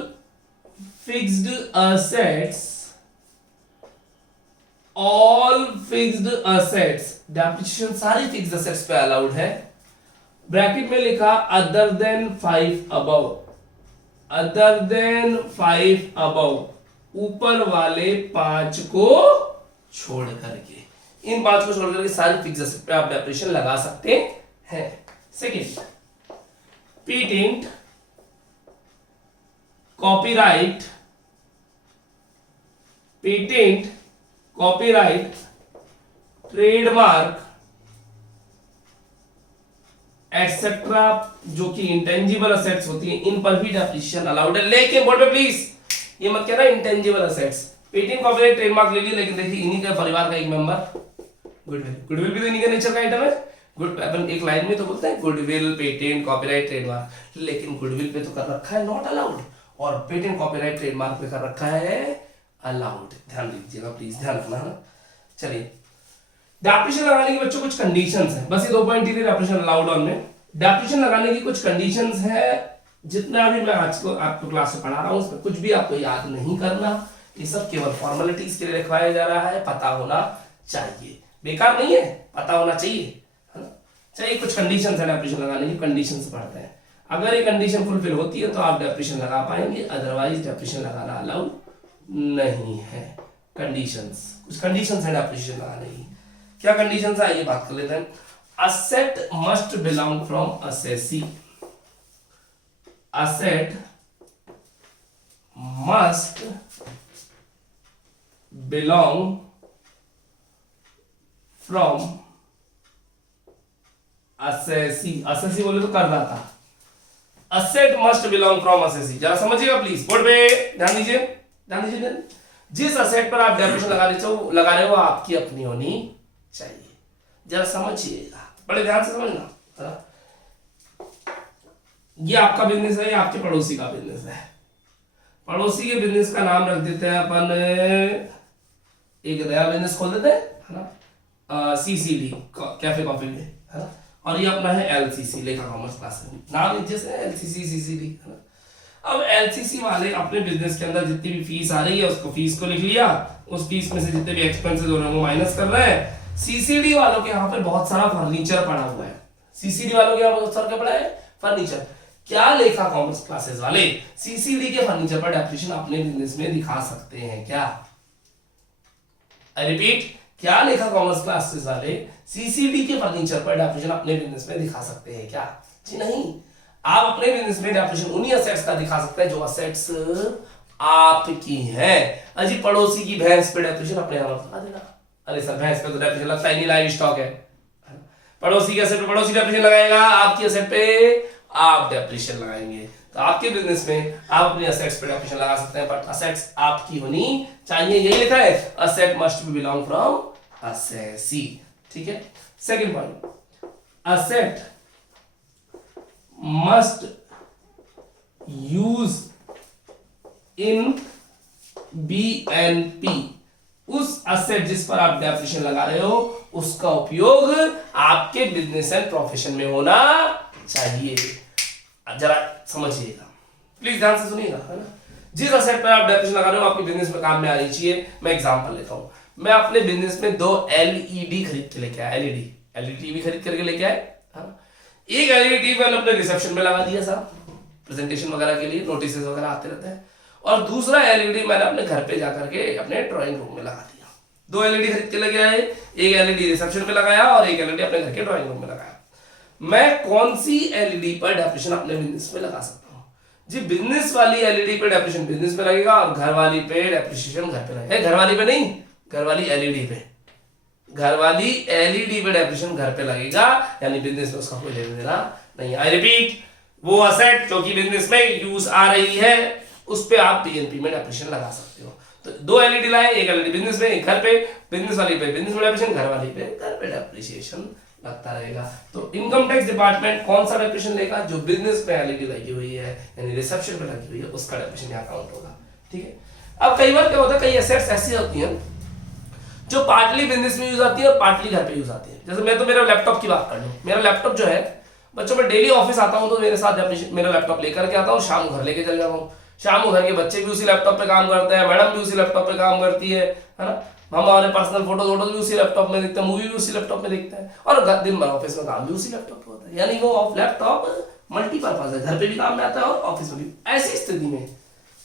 fixed assets, all fixed assets, depreciation सारी फिक्स्ड असेट्स पे अलाउड है। ब्रैकेट में लिखा other than 5 above, other than 5 above, ऊपर वाले 5 को छोड़ करके, इन 5 को छोड़ करके सारी फिक्स्ड असेट पे आप डेप्रिसिएशन लगा सकते हैं। Second, patent, copyright, patent, copyright, trademark etcetera, जो कि इंटेंजिबल असेट्स होती हैं, इन पर भी डेप्रिसिएशन अलाउड है। लेकिन बोर्ड पे प्लीज ये मत कहना intangible assets, patent, copyright, trademark ले ली, लेकिन देखिए इन्हीं का परिवार का एक मेंबर गुडविल, गुडविल भी तो इन्हीं का नेचर का आइटम है। गुड, अपन एक लाइन में तो बोलते हैं गुडविल, पेटेंट, कॉपीराइट, ट्रेडमार्क, लेकिन गुडविल पे तो कर रखा है नॉट अलाउड और पेटेंट, कॉपीराइट, ट्रेडमार्क पे कर रखा है अलाउड। ध्यान दीजिएगा प्लीज, ध्यान रखना। चलिए, डेप्रिसिएशन लगाने की बच्चों कुछ कंडीशंस हैं, बस ये 2 पॉइंट ही थे डेप्रिसिएशन अलाउड ऑन में। डेप्रिसिएशन लगाने की कुछ कंडीशंस है, जितना भी मैं आज को आपको क्लास में पढ़ा रहा हूं उसमें कुछ भी आपको याद नहीं करना, ये सब केवल फॉर्मेलिटीज के लिए लिखवाया जा रहा है, पता होना चाहिए, बेकार नहीं है, पता होना चाहिए, है ना। चाहिए कुछ कंडीशंस है डेप्रिसिएशन लगाने की, कंडीशंस पढ़ते हैं। अगर ये कंडीशन फुलफिल होती है तो आप डेप्रिसिएशन लगा पाएंगे, अदरवाइज डेप्रिसिएशन लगाना अलाउड नहीं है। कंडीशंस, कुछ कंडीशंस है डेप्रिसिएशन लगाने की। क्या कंडीशंस है ये बात कर लेते हैं। Asset must belong from assessee, asset must belong from assessee, assessee बोले तो करदाता, asset must belong from assessee, जरा समझिएगा प्लीज, बोर्ड पे ध्यान दीजिए, ध्यान दीजिए। जिस असेट पर आप डेप्रिसिएशन लगा रहे हो आपकी अपनी होनी चाहिए, जरा समझिएगा, बड़े ध्यान से समझना। ये आपका बिजनेस है, ये आपके पड़ोसी का बिजनेस है, पड़ोसी के बिजनेस का नाम रख देते हैं अपन, एक नया बिजनेस खोल देते हैं, है ना, सीसीडी, कैफे कॉफी डे, है ना, और ये अपना है एलसीसी, लेखा कॉमर्स क्लास, नाम जैसे एलसीसी, सीसीडी, है ना। अब एलसीसी वाले अपने बिजनेस के अंदर जितनी भी फीस आ रही है उसको, फीस को लिख लिया, उस फीस में से जितने भी एक्सपेंसेस हो रहे हैं वो माइनस कर रहे हैं। सीसीडी वालों के यहाँ पर बहुत सारा फर्नीचर पड़ा हुआ है, सीसीडी वालों के यहाँ बहुत सारा क्या पड़ा है, फर्नीचर। क्या लेखा कॉमर्स क्लासेस वाले सीसीडी के फर्नीचर पर डेप्रिसिएशन अपने बिजनेस में दिखा सकते हैं क्या? आई रिपीट, क्या लेखा कॉमर्स क्लासेस वाले सीसीडी के फर्नीचर पर डेप्रिसिएशन अपने बिजनेस में दिखा सकते हैं क्या? जी नहीं। आप अपने बिजनेस में डेप्रिसिएशन उन्हीं असेट्स का दिखा सकते हैं जो असेट्स आपकी हैं। अजी पड़ोसी की भैंस पे डेप्रिसिएशन अपने नाम लगा देना, अरे सर भैंस पे तो डेप्रिसिएशन लगता ही नहीं, लाइव स्टॉक है। पड़ोसी के असेट पे पड़ोसी डेप्रिसिएशन लगाएगा, आपकी असेट पे आप डेप्रिसिएशन लगाएंगे। तो आपके बिजनेस में आप अपने असेट्स पे डेप्रिसिएशन लगा सकते हैं, बट असेट्स आपकी होनी चाहिए, यही लिखा है, asset must be belong from assessee. ठीक है। Second point, asset must use in BNP, उस असेट जिस पर आप डेप्रिसिएशन लगा रहे हो उसका उपयोग आपके बिजनेस एंड प्रोफेशन में होना चाहिए। जरा समझिएगा प्लीज, ध्यान से सुनिएगा, है ना। जिस असेट पर आप डेप्रिसिएशन लगा रहे हो आपके बिजनेस में काम में आनी चाहिए। मैं एग्जांपल लेता हूं, मैं अपने बिजनेस में 2 एलईडी खरीद के लेके आया, एलईडी टीवी खरीद करके लेके आए, है ना। एक एलईडी टीवी मैंने अपने रिसेप्शन में लगा दिया साहब, प्रेजेंटेशन वगैरह के लिए, नोटिस वगैरह आते रहते हैं, और दूसरा एलईडी मैंने अपने घर पे जाकर के अपने ड्राइंग रूम में लगा दिया। 2 एलईडी खरीद के लेके आए, एक एलईडी रिसेप्शन पे लगाया और एक एलईडी अपने घर के ड्राइंग रूम में लगाया। मैं कौन सी एलईडी पर डेप्रिसिएशन अपने बिजनेस में लगा सकता हूँ? जी बिजनेस वाली एलईडी पे डेप्रिसिएशन बिजनेस में लगेगा और घर वाली पे डेप्रिसिएशन घर पे लगेगा। घर वाली पे नहीं, घर वाली एलईडी पे, घर वाली एलईडी पे डेप्रिसिएशन घर पे लगेगा, यानी बिजनेस में उसका कोई लेना देना नहीं। आई रिपीट, वो असेट जो कि बिजनेस में यूज आ रही है उस पे आप पीएनपी में डेप्रिसिएशन लगा सकते हो। तो दो एलईडी लाए, एक एलईडी बिजनेस में, एक घर पे, बिजनेस वाली पे बिजनेस में डेप्रिसिएशन, घर वाली पे घर पे डेप्रिसिएशन लगता रहेगा। तो इनकम टैक्स डिपार्टमेंट कौन सा डेप्रिसिएशन लेगा? जो बिजनेस में एलईडी लगी हुई है यानी रिसेप्शन पे लगी हुई है उसका डेप्रिसिएशन यहाँ काउंट होगा। ठीक है। अब कई बार क्या होता है, कई एसेट्स ऐसी होती हैं जो पार्टली बिजनेस में यूज आती है और पार्टली घर पे यूज आती है। जैसे मैं तो मेरा लैपटॉप की बात कर लूं, मेरा लैपटॉप जो है बच्चों, मैं डेली ऑफिस आता हूं तो मेरे साथ मेरा लैपटॉप लेकर के आता हूं, शाम को घर लेके चल जाता हूं। शाम को घर के बच्चे भी उसी लैपटॉप पे काम करते हैं, मैडम भी उसी लैपटॉप पे काम करती है ना, हम हमारे पर्सनल फोटो भी उसी लैपटॉप में देखते हैं, मूवी भी उसी लैपटॉप में देखते हैं, और दिन भर ऑफिस में काम भी उसी लैपटॉप पे होता है। यानी वो लैपटॉप मल्टीपर्पज है, घर पे भी काम में आता है और ऑफिस में भी। ऐसी स्थिति में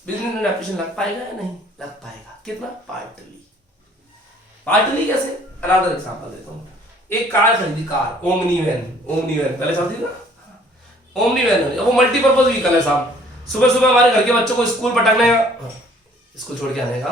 बिजनेस में डेप्रिसिएशन लग पाएगा या नहीं लग पाएगा? कितना? पार्टली। पार्टली कैसे? अनदर एग्जांपल देता हूं। एक कार खरीदी, कार ओमनी वैन पहले चलती थी ना, ओमनी वैन, वो मल्टीपर्पज व्हीकल है साहब। सुबह सुबह हमारे घर के बच्चों को स्कूल पटकने का, स्कूल छोड़ के आने का,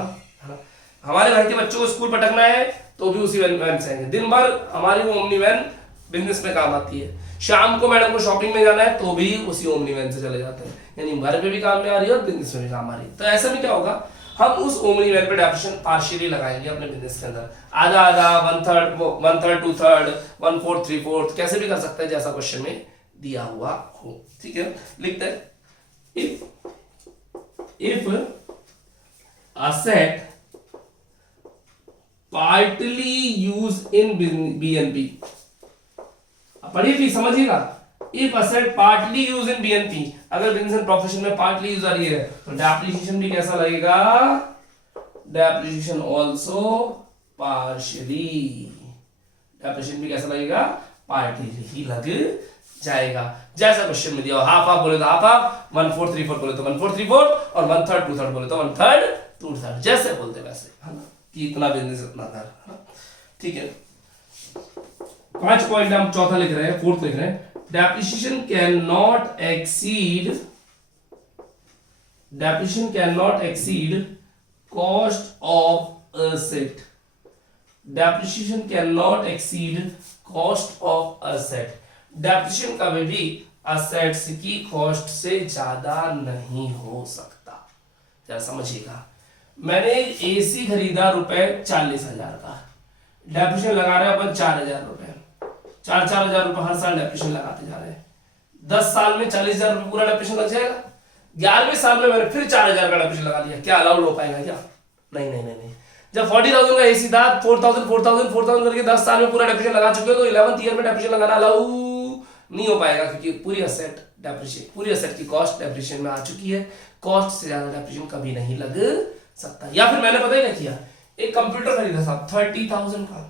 हमारे घर के बच्चों को स्कूल पटकना है तो भी उसी वैन से आएंगे। दिन भर हमारी वो ओमनी वैन बिजनेस में काम आती है। शाम को मैडम को शॉपिंग में जाना है तो भी उसी ओमनी वैन से चले जाते हैं, यानी घर पे भी काम में आ रही है और बिजनेस में भी काम आ रही है। तो ऐसे में क्या होगा, हम उस ओमनी वैन पे डेप्रिसिएशन पार्शियली लगाएंगे अपने बिजनेस के अंदर, आधा आधा, 1/3 2/3, 1/4 3/4, कैसे भी कर सकते हैं जैसा क्वेश्चन में दिया हुआ हो। ठीक है, लिखते हैं if asset partly used in BNP, पढ़िए प्लीज समझिएगा, if asset partly used in BNP, अगर बिजनेस एंड प्रोफेशन में पार्टली यूज आ रही है तो डेप्रिसिएशन भी कैसा लगेगा? डेप्रिसिएशन ऑल्सो पार्शियली, डेप्रिसिएशन भी कैसा लगेगा? पार्टली ही लग जाएगा। जैसा क्वेश्चन में दिया हो, हाफ हाफ बोले तो हाफ हाफ, 1/4 3/4 बोले तो 1/4 3/4, और 1/3 2/3 बोले तो 1/3 2/3, जैसे बोलते वैसे, है ना, कि इतना बिजनेस इतना घर, है ना। ठीक है, 5 पॉइंट हम चौथा लिख रहे हैं, फोर्थ लिख रहे हैं। Depreciation can not exceed cost of asset. Depreciation can not exceed cost of asset. Depreciation कभी भी असेट्स की कॉस्ट से ज्यादा नहीं हो सकता। जरा समझिएगा, मैंने एसी खरीदा ₹40,000 का, डेप्रिसिएशन लगा रहे हैं अपन 4,000 रुपए, 4,000 रुपए हर साल डेप्रिसिएशन लगाते जा रहे हैं। 10 साल में 40,000 रुपए पूरा डेप्रिसिएशन लग जाएगा। 11वें साल में मैंने फिर 4,000 का डेप्रिसिएशन लगा दिया, क्या अलाउड हो पाएगा क्या? नहीं नहीं नहीं नहीं। जब 40,000 का एसी था, 4,000 करके 10 साल में पूरा डेप्रिसिएशन लगा चुके हो, तो 11th ईयर में डेप्रिसिएशन लगाना अलाउ नहीं हो पाएगा, क्योंकि पूरी असेट की कॉस्ट डेप्रिसिएशन में आ चुकी है। कॉस्ट से ज्यादा डेप्रिसिएशन कभी नहीं लग सकता। या फिर मैंने पता है क्या किया, एक कंप्यूटर खरीदा साहब 30,000 का,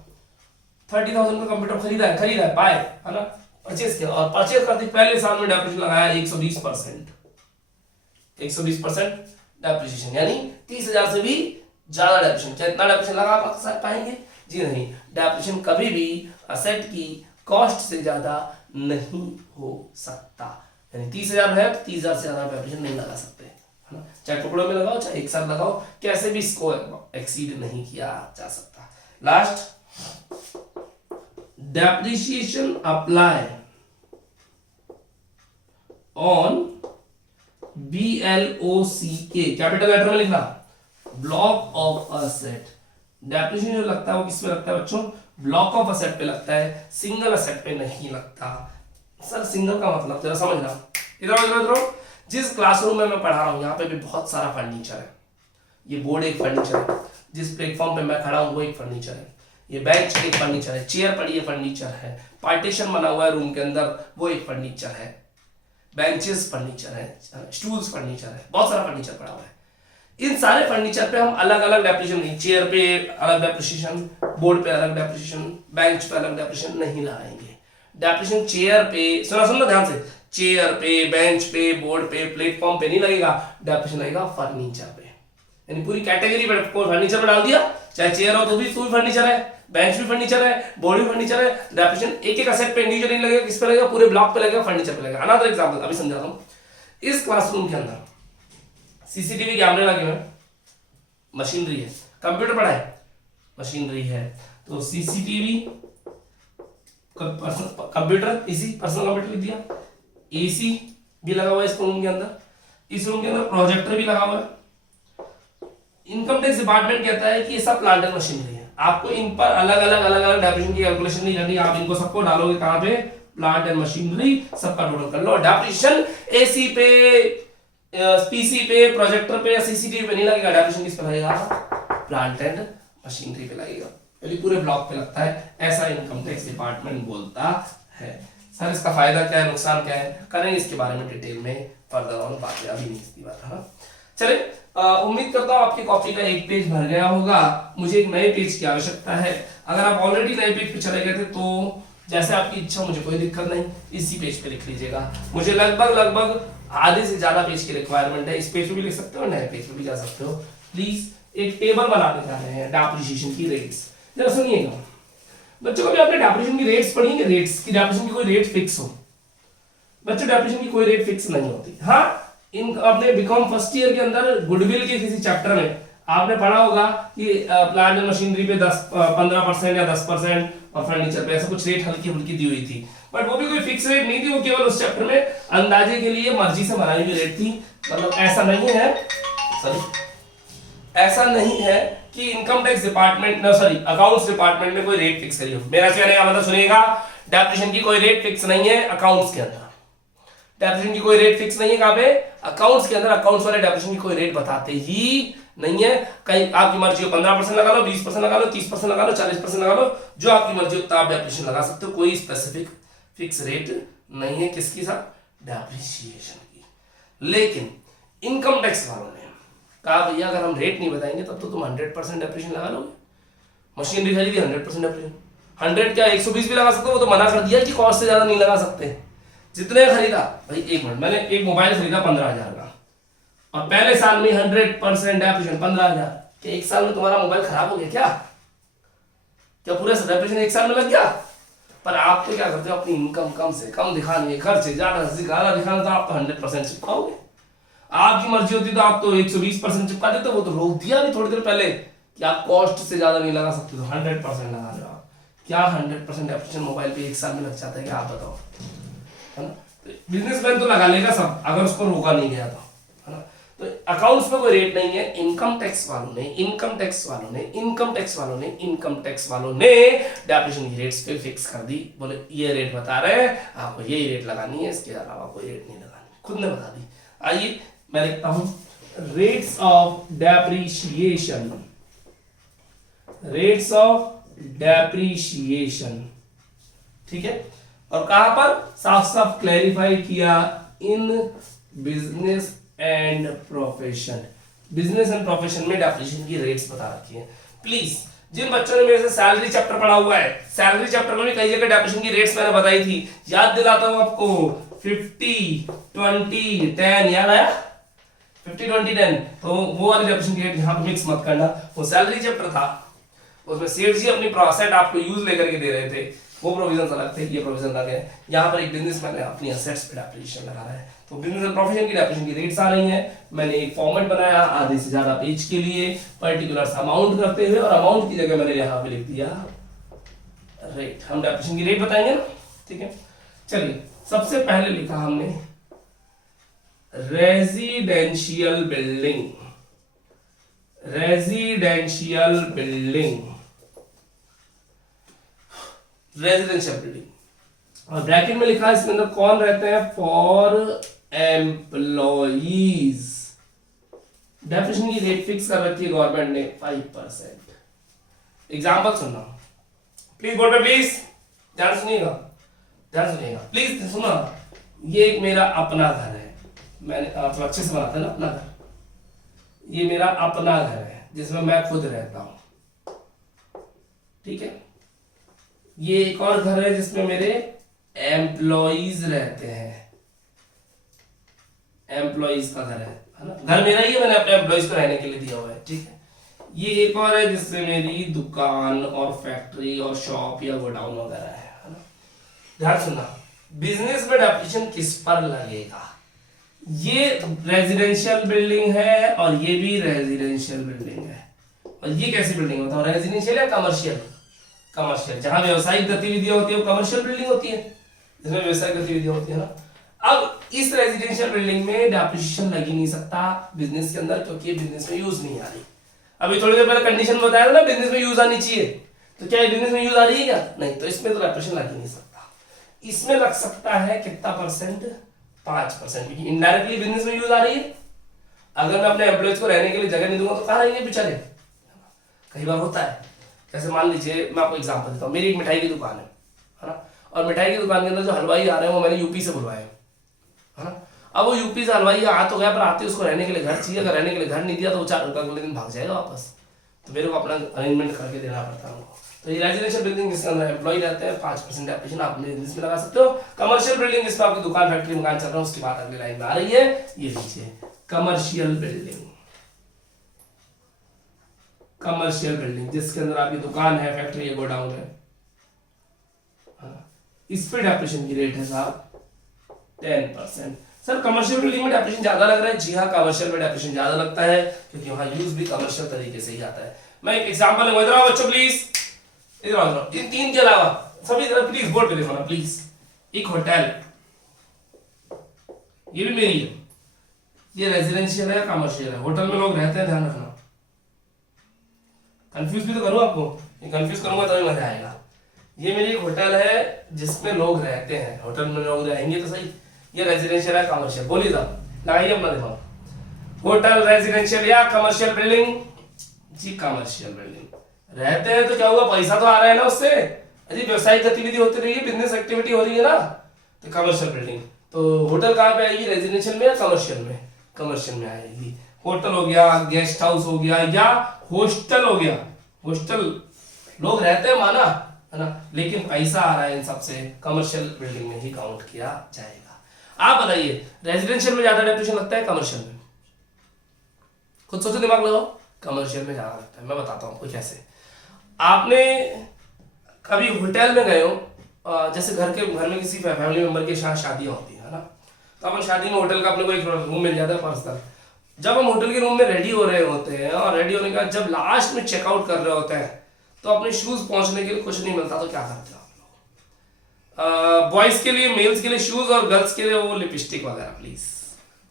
30,000 का कंप्यूटर खरीदा है, बाय, है ना, परचेज किया, और परचेज करते पहले साल में डेप्रिसिएशन लगाया 120%, 120% डेप्रिसिएशन, यानी 30,000 से भी ज्यादा डेप्रिसिएशन। क्या इतना डेप्रिसिएशन लगा पाएंगे? जी नहीं, डेप्रिसिएशन कभी भी असेट की कॉस्ट से ज्यादा नहीं हो सकता। यानी 30,000 है तो 30,000 से ज्यादा डेप्रिसिएशन नहीं लगा सकते, है ना, चाहे टुकड़ों में लगाओ चाहे एक साथ लगाओ, कैसे भी इसको एक्सीड नहीं किया जा सकता। Last, depreciation apply on BLOCK, capital letter में लिखना, ब्लॉक ऑफ असेट। डेप्रिसिएशन जो लगता है वो किस पे लगता है बच्चों? ब्लॉक ऑफ असेट पे लगता है, सिंगल असेट पे नहीं लगता। सर सिंगल का मतलब जरा समझना, इधर जिस क्लासरूम में मैं पढ़ा रहा हूँ यहाँ पे भी बहुत सारा फर्नीचर है। ये बोर्ड एक फर्नीचर है, जिस प्लेटफॉर्म पे मैं खड़ा हूँ वो एक फर्नीचर है, ये बेंच एक फर्नीचर है, चेयर पड़ी है फर्नीचर है, पार्टीशन बना हुआ है रूम के अंदर वो एक फर्नीचर है, बेंचेस फर्नीचर है, स्टूल्स फर्नीचर है, बहुत सारा फर्नीचर पड़ा हुआ है। इन सारे फर्नीचर पे हम अलग अलग डेप्रिसिएशन, चेयर पे अलग डेप्रिसिएशन, बोर्ड पे अलग डेप्रिसिएशन, बेंच पे अलग डेप्रिसिएशन नहीं लगाएंगे। डेप्रिसिएशन चेयर पे, सुना ध्यान से, चेयर पे, बेंच पे, बोर्ड पे, प्लेटफॉर्म पे नहीं लगेगा, डेप्रिसिएशन लगेगा फर्नीचर पे। यानी पूरी कैटेगरी पर फर्नीचर में डाल दिया, चाहे चेयर हो तो भी फर्नीचर है, बेंच भी फर्नीचर है, बोर्ड भी फर्नीचर है। डेफिनेशन एक एक असेट पे इंडिविजुअली नहीं लगेगा, किस पे लगेगा, पूरे ब्लॉक पे लगेगा, फर्नीचर पे लगेगा। अनदर एग्जांपल अभी समझाता हूं। इस क्लासरूम के अंदर सीसीटीवी कैमरे लगे हुए हैं, मशीनरी है, कंप्यूटर पड़ा है, मशीनरी है, तो सीसीटीवी कंप्यूटर, इसी पर्सनल कंप्यूटर लिख दिया, एसी भी लगा हुआ है इस रूम के अंदर, इस रूम के अंदर प्रोजेक्टर भी लगा हुआ है। इनकम टैक्स डिपार्टमेंट कहता है कि ये सब प्लांट एंड मशीनरी है, आपको इन पर अलग अलग डेप्रिसिएशन की कैलकुलेशन नहीं करनी, आप इनको सबको डालोगे कहां पे, प्लांट एंड मशीनरी, सबका टोटल कर लो। डेप्रिसिएशन एसी पे, पीसी पे, प्रोजेक्टर पे या सीसीटीवी पे नहीं लगेगा, डेप्रिसिएशन किस पे लगेगा, प्लांट एंड मशीनरी पे लगेगा, यानी पूरे ब्लॉक पे लगता है, ऐसा इनकम टैक्स डिपार्टमेंट बोलता है। सर इसका फायदा क्या है, नुकसान क्या है, करेंगे इसके बारे में डिटेल में फर्दर ऑन बात, अभी नहीं इसकी बात है। चले, उम्मीद करता हूं आपकी कॉपी का एक पेज भर गया होगा, मुझे एक नए पेज की आवश्यकता है। अगर आप ऑलरेडी नए पेज पे चले गए थे तो जैसे आपकी इच्छा, मुझे कोई दिक्कत नहीं, इसी पेज पे लिख लीजिएगा। मुझे लगभग आधे से ज्यादा पेज की रिक्वायरमेंट है, इस पेज पे भी लिख सकते हो, नए पेज पे भी जा सकते हो। प्लीज एक टेबल बनाने जा रहे हैं डेप्रिसिएशन की रेट्स, जरा सुनिएगा बच्चों। कभी आपने डेप्रिसिएशन की रेट्स पढ़ी है, रेट्स की, डेप्रिसिएशन की कोई रेट फिक्स हो? बच्चों डेप्रिसिएशन की कोई रेट फिक्स नहीं होती। हाँ, इन अपने बीकॉम फर्स्ट ईयर के अंदर गुडविल के किसी चैप्टर में आपने पढ़ा होगा कि प्लांट एंड मशीनरी पे 15% या 10% और फर्नीचर पे ऐसा कुछ रेट हल्की फुल्की दी हुई थी, बट वो भी कोई फिक्स रेट नहीं थी, वो केवल उस चैप्टर में अंदाजे के लिए मर्जी से बनाई हुई रेट थी। मतलब ऐसा नहीं है, सॉरी, ऐसा नहीं है कि income tax department, sorry, accounts department ने कोई रेट फिक्स करी हो। मेरा कहने का मतलब सुनिएगा, डेप्रिसिएशन की कोई रेट फिक्स नहीं है अकाउंट्स के अंदर, डेप्रिसिएशन की कोई रेट फिक्स नहीं है कहां पे, अकाउंट्स के अंदर। अकाउंट्स वाले डेप्रिसिएशन की कोई रेट बताते ही नहीं है, कहीं आपकी मर्जी हो 15% लगा लो, 20% लगा लो, 30% लगा लो, 40% लगा लो, जो आपकी मर्जी हो आप डेप्रिसिएशन लगा सकते हो, कोई स्पेसिफिक फिक्स रेट नहीं है किसकी साथ, डेप्रिसिएशन की। लेकिन इनकम टैक्स वालों ने कहा भैया अगर हम रेट नहीं बताएंगे तब तो तुम 100% डेप्रिसिएशन लगा लोगे, मशीनरी खरीदी 100% डेप्रिसिएशन, 100 क्या 120 भी लगा सकते हो, वो तो मना कर दिया कि कॉस्ट से ज्यादा नहीं लगा सकते। जितने खरीदा भाई, एक मिनट, मैंने एक मोबाइल खरीदा 15,000 का और पहले साल में 100% डेप्रिसिएशन 15,000, क्या एक साल में तुम्हारा मोबाइल खराब हो गया क्या? क्या पूरा डेप्रिसिएशन एक साल में लग गया? पर आप तो क्या करते हो, अपनी इनकम कम से कम दिखानी है, खर्चे ज्यादा से ज्यादा दिखाना, तो आप तो 100% चिपकाओगे। आपकी मर्जी होती तो आप तो 120% चिपका देते, वो तो रोक दिया भी थोड़ी देर पहले कि आप कॉस्ट से ज्यादा नहीं लगा सकते, तो 100% लगा रहे हो आप। क्या 100% डेप्रिसिएशन मोबाइल पे एक साल में लग जाता है क्या, आप बताओ, है ना? बिजनेसमैन तो लगा लेगा सब, अगर उसको रोका नहीं गया तो, है ना? तो अकाउंट्स में कोई रेट नहीं है। इनकम टैक्स वालों ने डेप्रिसिएशन की रेट्स पे फिक्स कर दी, बोले ये रेट बता रहे हैं, आपको यही रेट लगानी है, इसके अलावा कोई रेट नहीं लगानी, खुद ने बता दी। आइए मैं लिखता हूं, रेट्स ऑफ डेप्रिसिएशन, ठीक है। और कहां पर साफ साफ क्लैरिफाई किया, in business and profession, business and profession में डेप्रिसिएशन की रेट्स बता रखी है। प्लीज जिन बच्चों ने मेरे से सैलरी चैप्टर पढ़ा हुआ है, सैलरी चैप्टर में भी कई जगह डेप्रिसिएशन की रेट्स मैंने बताई थी, याद दिलाता हूं आपको, 50, 20, 10 याद आया, 50, 20, 10, तो वो वाली डेप्रिसिएशन की रेट यहां पे मिक्स मत करना, वो सैलरी चैप्टर था, उसमें सेठ जी अपनी प्रोसेट आपको यूज लेकर के दे रहे थे, वो प्रोविजन अलग थे, ये प्रोविजन अलग है। यहाँ पर एक बिजनेसमैन है अपनी एसेट्स पे डेप्रिसिएशन लगा रहा है, तो बिजनेस एंड प्रोफेशन की डेप्रिसिएशन की रेट्स आ रही हैं। मैंने एक फॉर्मेट बनाया आधे से ज्यादा पेज के लिए, पर्टिकुलर अमाउंट करते हुए, और अमाउंट की जगह मैंने यहाँ पे लिख दिया रेट। हम डेप्रिसिएशन की रेट बताएंगे ना, ठीक है। चलिए सबसे पहले लिखा हमने रेजिडेंशियल बिल्डिंग, रेजिडेंशियल बिल्डिंग, और ब्रैकेट में लिखा है इसके अंदर कौन रहते हैं, फॉर एम्प्लॉइज। डेफिनेशन की रेट फिक्स कर रखी है गवर्नमेंट ने 5%। एग्जांपल सुनना प्लीज, बोर्ड पे प्लीज ध्यान सुनिएगा, प्लीज सुना। ये एक मेरा अपना घर है, मैंने तो अच्छे से बनाता है ना अपना घर, ये मेरा अपना घर है जिसमें मैं खुद रहता हूं, ठीक है। ये एक और घर है जिसमें मेरे एम्प्लॉइज रहते हैं, एम्प्लॉइज का घर है, है ना। घर मेरा ही है, मैंने अपने एम्प्लॉइज को रहने के लिए दिया हुआ है, ठीक है। ये एक और है जिससे मेरी दुकान और फैक्ट्री और शॉप या गोडाउन वगैरह है ना। ध्यान सुनना, बिजनेस में डेफिनेशन किस पर लगेगा। ये रेजिडेंशियल बिल्डिंग है और ये भी रेजिडेंशियल बिल्डिंग है। और ये कैसी बिल्डिंग होता है, रेजिडेंशियल या कमर्शियल। कमर्शियल, जहां व्यावसायिक गतिविधियां होती है वो कमर्शियल बिल्डिंग होती है, जिसमें व्यावसायिक गतिविधियां होती है ना। अब इस रेजिडेंशियल बिल्डिंग में डेप्रिसिएशन लग ही नहीं सकता बिजनेस के अंदर, क्योंकि ये बिजनेस में यूज नहीं आ रही। अभी थोड़ी देर पहले कंडीशन बताया था ना, बिजनेस में यूज आनी चाहिए, तो क्या ये बिजनेस में यूज आ रही है क्या, नहीं, तो इसमें तो डेप्रिसिएशन लग ही नहीं सकता। इसमें लग सकता है कितना परसेंट, 5%, क्योंकि इनडायरेक्टली बिजनेस में यूज आ रही है। अगर मैं अपने एम्प्लॉइज को रहने के लिए जगह नहीं दूंगा तो कहाँ रहेंगे बेचारे। कई बार होता है, जैसे मान लीजिए मैं आपको एग्जांपल देता हूँ, मेरी एक मिठाई की दुकान है ना, और मिठाई की दुकान के अंदर जो हलवाई आ रहे हैं वो मैंने यूपी से बुलवाए है ना। अब वो यूपी से हलवाई आ तो गया, पर आते उसको रहने के लिए घर चाहिए। अगर रहने के लिए घर नहीं दिया तो वो 4 अगले दिन भाग जाएगा वापस, तो मेरे को अपना अरेंजमेंट करके देना पड़ता है उनको। तो ये रेजिडेंशियल बिल्डिंग जिसके अंदर एम्प्लॉय रहते हैं 5% डेप्रिसिएशन आप अपने बिजनेस में लगा सकते हो। कमर्शियल बिल्डिंग जिसमें आपकी दुकान फैक्ट्री मकान चल रहा है, उसकी बात अगली लाइन में आ रही है, ये लीजिए कमर्शियल बिल्डिंग। कमर्शियल बिल्डिंग जिसके अंदर आपकी दुकान है, फैक्ट्री है, गोडाउन है, इस पे डेप्रिसिएशन की रेट है साहब 10%। सर कमर्शियल बिल्डिंग में डेप्रिसिएशन ज्यादा लग रहा है, जी हाँ, कमर्शियल में डेप्रिसिएशन ज्यादा लगता है क्योंकि वहां यूज भी कमर्शियल तरीके से ही आता है। मैं एक एग्जांपल लूंगा, इधर आओ बच्चों प्लीज, इधर आओ। इन 3 के अलावा सभी इधर प्लीज बोर्ड पे देखो ना प्लीज। एक होटल, ये भी मेरी है, ये रेजिडेंशियल है या कमर्शियल है। होटल में लोग रहते हैं, ध्यान रखना, कंफ्यूज भी तो करूं आपको, ये कंफ्यूज करूंगा तभी मजा आएगा। ये मेरी एक होटल है जिसमें लोग रहते हैं, होटल में लोग रहेंगे तो सही। ये रेजिडेंशियल है कमर्शियल, बोलिए साहब, लगाइए अपना दिमाग। होटल, रेजिडेंशियल या कमर्शियल बिल्डिंग, जी कमर्शियल बिल्डिंग। रहते हैं तो क्या हुआ, पैसा तो आ रहा है ना उससे, अरे व्यवसायिक गतिविधि होती रही है, बिजनेस एक्टिविटी हो रही है ना, तो कमर्शियल बिल्डिंग। तो होटल कहाँ पे आएगी, रेजिडेंशियल में या कमर्शियल में, कमर्शियल में आएगी। होटल हो गया, गेस्ट हाउस हो गया या हॉस्टल हो गया, हॉस्टल लोग रहते हैं माना है ना, लेकिन पैसा आ रहा है इन सबसे, कमर्शियल बिल्डिंग में ही काउंट किया जाएगा। आप बताइए रेजिडेंशियल में ज्यादा डेप्रिसिएशन लगता है कमर्शियल में, खुद सोचो, दिमाग लगाओ। कमर्शियल में ज्यादा लगता है, मैं बताता हूँ आपको कैसे। आपने कभी होटल में गए हो, जैसे घर में किसी फैमिली मेंबर के साथ शादियां होती है ना, तो अपन शादी में होटल का अपने को एक रूम मिल जाता है पर्सनल। जब हम होटल के रूम में रेडी हो रहे होते हैं और रेडी होने के बाद जब लास्ट में चेकआउट कर रहे होते हैं तो अपने शूज पहुंचने के लिए कुछ नहीं मिलता, तो क्या करते हो आप लोग। बॉयज के लिए, मेल्स के लिए शूज और गर्ल्स के लिए वो लिपस्टिक वगैरह, प्लीज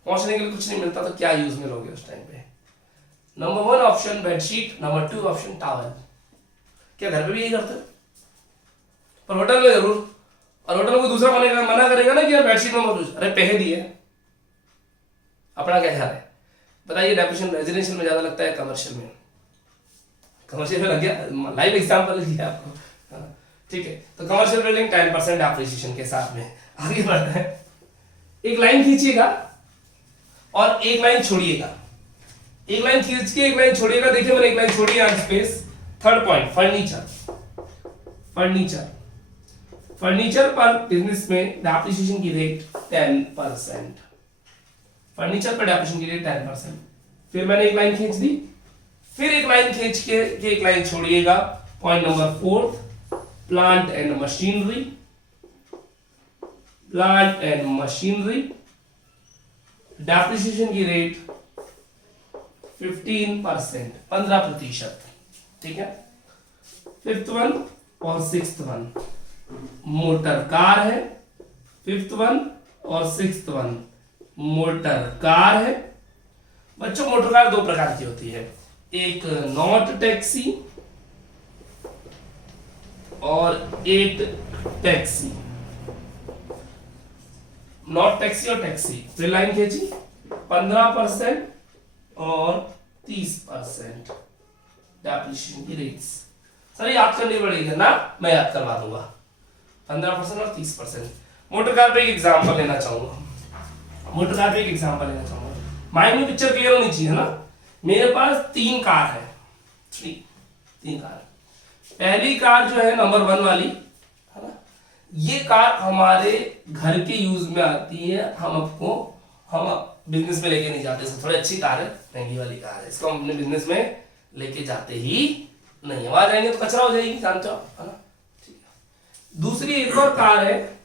पहुंचने के लिए कुछ नहीं मिलता, तो क्या यूज में लोगे उस टाइम पे। Number 1 option bedsheet, number 2 option towel. क्या घर पे भी यही करते हो, पर होटल में जरूर। और होटल में कोई दूसरा मना करेगा ना कि यार बेडशीट में मत, अरे पहन दिए, अपना क्या ख्याल है बताइए। डेप्रिसिएशन रेजिडेंशियल में ज्यादा लगता है कमर्शियल में, कमर्शियल में लग गया, लाइव एग्जांपल दिया आपको, ठीक है। तो कमर्शियल बिल्डिंग 10% डेप्रिसिएशन के साथ में आगे बढ़ते हैं। एक लाइन खींचिएगा और एक लाइन छोड़िएगा, एक लाइन खींच के एक लाइन छोड़िएगा। देखिए मैंने एक लाइन छोड़ी है, space. Third point, furniture. Furniture पर बिजनेस में डेप्रिसिएशन की रेट 10%। फर्नीचर पर डेप्रिसिएशन की रेट 10%। फिर मैंने एक लाइन खींच दी, फिर एक लाइन खींच के एक लाइन छोड़िएगा। Point number 4, plant and machinery. Plant and machinery depreciation की रेट 15%, 15%, ठीक है। 5th वन और 6th वन मोटर कार है, 5th वन और 6th वन मोटर कार है। बच्चों मोटर कार 2 प्रकार की होती है, एक नॉट टैक्सी और एक टैक्सी। नॉट टैक्सी और टैक्सी, फिर लाइन खींची। 15% और 30% डेप्रिसिएशन की रेट्स। सर याद करनी पड़ेगी ना, मैं याद करवा दूंगा। 15% और 30%। मोटर कार पे एक एग्जांपल लेना चाहूंगा, माइंड में पिक्चर क्लियर होनी चाहिए ना। मेरे पास 3 कार है, 3 कार। पहली कार जो है नंबर 1 वाली है ना, ये कार हमारे घर के यूज में आती है। हम बिजनेस में लेके नहीं जाते, इसको थोड़ी अच्छी कार है, महंगी वाली कार है, इसको हम अपने बिजनेस में लेके जाते ही नहीं है, वहां जाएंगे तो कचरा हो जाएगी, जानते हो, है ना। ठीक है, दूसरी एक और कार है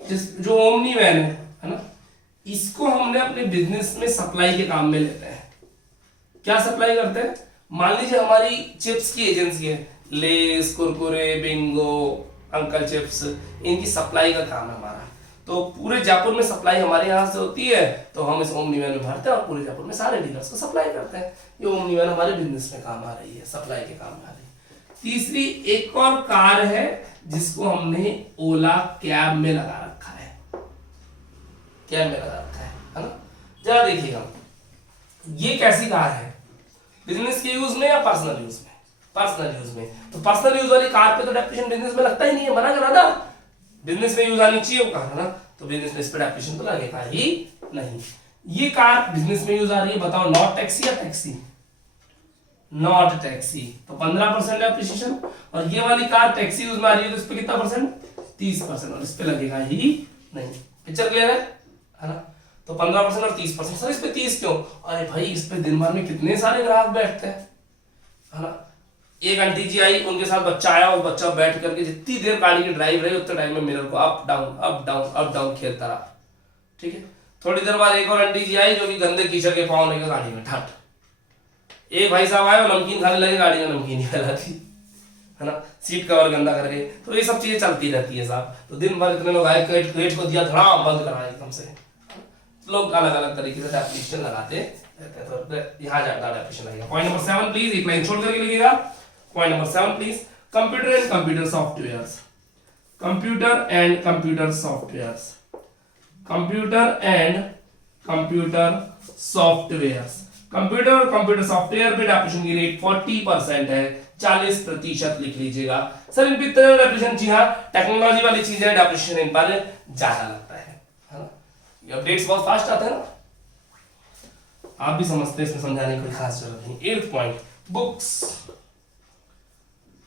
जो ओमनी वैन है ना, इसको हमने अपने बिजनेस में सप्लाई के काम में लेते हैं। क्या सप्लाई करते हैं, मान लीजिए हमारी चिप्स की एजेंसी है, less, Kurkure, Bingo, uncle chips, इनकी सप्लाई का काम है हमारा, तो पूरे जयपुर में सप्लाई हमारे यहाँ से होती है, तो हम इस ओमनी वैन में भरते हैं और पूरे जयपुर में सारे डीलर्स को सप्लाई करते हैं। ये ओमनी वैन हमारे बिजनेस में काम आ रही है, सप्लाई के काम में आ रही है। तीसरी एक और कार है जिसको हमने ओला कैब में लगा रखा है, कैब में लगा रखा है ना। जरा देखिएगा ये कैसी कार है, बिजनेस के यूज में या पर्सनल यूज में, पर्सनल यूज में। तो पर्सनल यूज वाली कार पे तो डेप्रिसिएशन बिजनेस में लगता ही नहीं है, मना करा था, बिजनेस में यूज आनी चाहिए वो कार, है ना, तो बिजनेस में इस पे डेप्रिसिएशन तो लगेगा ही नहीं। ये कार बिजनेस में यूज आ रही है, बताओ नॉट टैक्सी या टैक्सी, नॉट टैक्सी, तो 15% डेप्रिसिएशन। और ये वाली कार टैक्सी यूज में आ रही है, तो इस पे कितना परसेंट, 30%, और इस पे लगेगा ही नहीं। पिक्चर क्लियर है ना, तो 15% और 30%। सर इस पे 30 क्यों, अरे भाई इस पे दिन भर में कितने सारे ग्राहक बैठते हैं, है ना। एक आंटी जी आई, उनके साथ बच्चा आया, वो बच्चा बैठ करके जितनी देर गाड़ी की ड्राइव रही उतने टाइम में मिरर को up down up down up down खेलता रहा, ठीक है। थोड़ी देर बाद एक और आंटी जी आई जो कि गंदे कीचड़ के पाँव लेकर गाड़ी में ठट, एक भाई साहब आए और नमकीन खाने लगे, गाड़ी में नमकीन ही फैला थी, है ना, सीट कवर गंदा करके। तो ये सब चीजें चलती रहती है साहब, तो दिन भर इतने लोग आए, गेट को दिया धड़ाम बंद करा एकदम से, लोग अलग अलग तरीके से डेप्रिसिएशन लगाते रहते हैं, तो यहाँ ज्यादा डेप्रिसिएशन लगेगा। पॉइंट नंबर 7 प्लीज, एक लाइन छोड़ करके लिखिएगा। Point number 7 please, computer and computer softwares, computer and computer softwares, computer and computer softwares. Computer और कंप्यूटर सॉफ्टवेयर पे डेप्रिसिएशन की रेट 40% है, 40% लिख लीजिएगा। सर इन पे इतना डेप्रिसिएशन, जी हाँ, टेक्नोलॉजी वाली चीजें डेप्रिसिएशन इन पर ज्यादा लगता है ना, ये अपडेट्स बहुत फास्ट आते हैं ना, आप भी समझते हैं, इसमें समझाने की कोई खास जरूरत नहीं। 8th पॉइंट, बुक्स,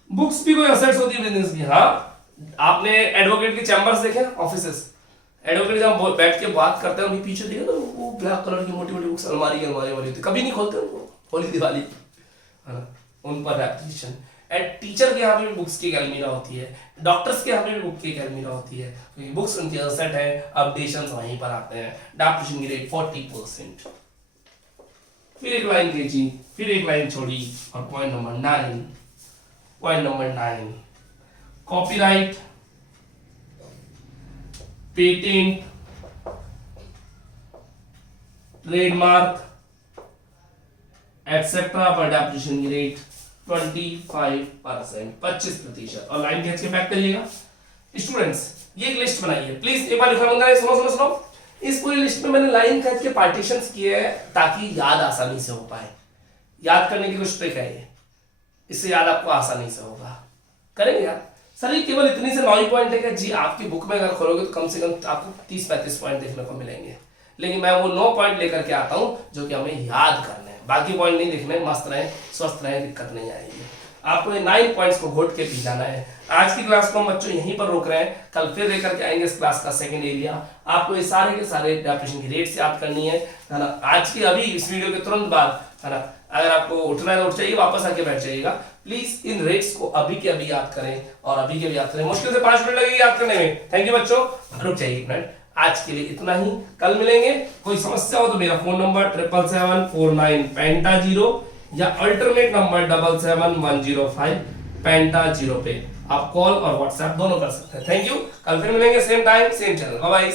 बुक्स भी कोई असेट्स होती है बिजनेस की। हाँ, आपने एडवोकेट के चैम्बर्स देखे, ऑफिसेस, एडवोकेट जब बैठ के बात करते हैं उनके पीछे देखा तो वो ब्लैक कलर की मोटी मोटी बुक्स अलमारी अलमारी वाली होती, कभी नहीं खोलते उनको, होली दिवाली, है ना, उन पर डेप्रिसिएशन। एंड टीचर के यहाँ पे भी बुक्स की एक अलमीरा होती है, डॉक्टर्स के यहाँ पे भी बुक की एक अलमीरा होती है, क्योंकि बुक्स उनकी असेट है, अपडेशंस वहीं पर आते हैं। डेप्रिसिएशन की रेट 40%। फिर एक लाइन खींची, फिर एक लाइन छोड़ी, और point number 9, point number 9, copyright, patent, trademark etcetera पर डेप्रिसिएशन की रेट 25%, 25%। और लाइन खींच के पैक करिएगा। स्टूडेंट्स ये एक लिस्ट बनाई है, प्लीज एक बार लिखना बंद करें, सुनो सुनो सुनो। इस पूरी लिस्ट में मैंने लाइन खींच के पार्टीशंस किए हैं ताकि याद आसानी से हो पाए, याद करने की कुछ ट्रिक है ये, इससे याद आपको आसानी से होगा, करेंगे यार। सर ये केवल इतनी से 9 पॉइंट है कि जी आपकी बुक में अगर खोलोगे तो कम से कम आपको 30-35 पॉइंट देखने को मिलेंगे, लेकिन मैं वो 9 पॉइंट लेकर के आता हूं जो कि हमें याद करने हैं, बाकी पॉइंट नहीं देखने, मस्त रहे, स्वस्थ रहे, दिक्कत नहीं आएगी। आपको ये 9 पॉइंट्स को घोट के पी जाना है। आज की क्लास को हम बच्चों यहीं पर रोक रहे हैं, कल फिर लेकर के आएंगे इस क्लास का सेकंड एरिया। आपको ये सारे के सारे डेप्रिसिएशन की रेट्स याद करनी है ना। आज की अभी इस वीडियो के तुरंत बाद, है ना, अगर आपको उठना है तो उठ जाइए, वापस आके बैठ जाइएगा। प्लीज इन रेट्स को अभी के अभी याद करें, और अभी के अभी याद करें, मुश्किल से 5 मिनट लगेंगे याद करने में। थैंक यू बच्चों, रुक जाइए एक मिनट, आज के लिए इतना ही, कल मिलेंगे। कोई समस्या हो तो मेरा फोन नंबर 77749 या अल्टरनेट नंबर 77105 पे आप कॉल और व्हाट्सएप दोनों कर सकते हैं। थैंक यू, कल फिर मिलेंगे same time same channel, bye bye.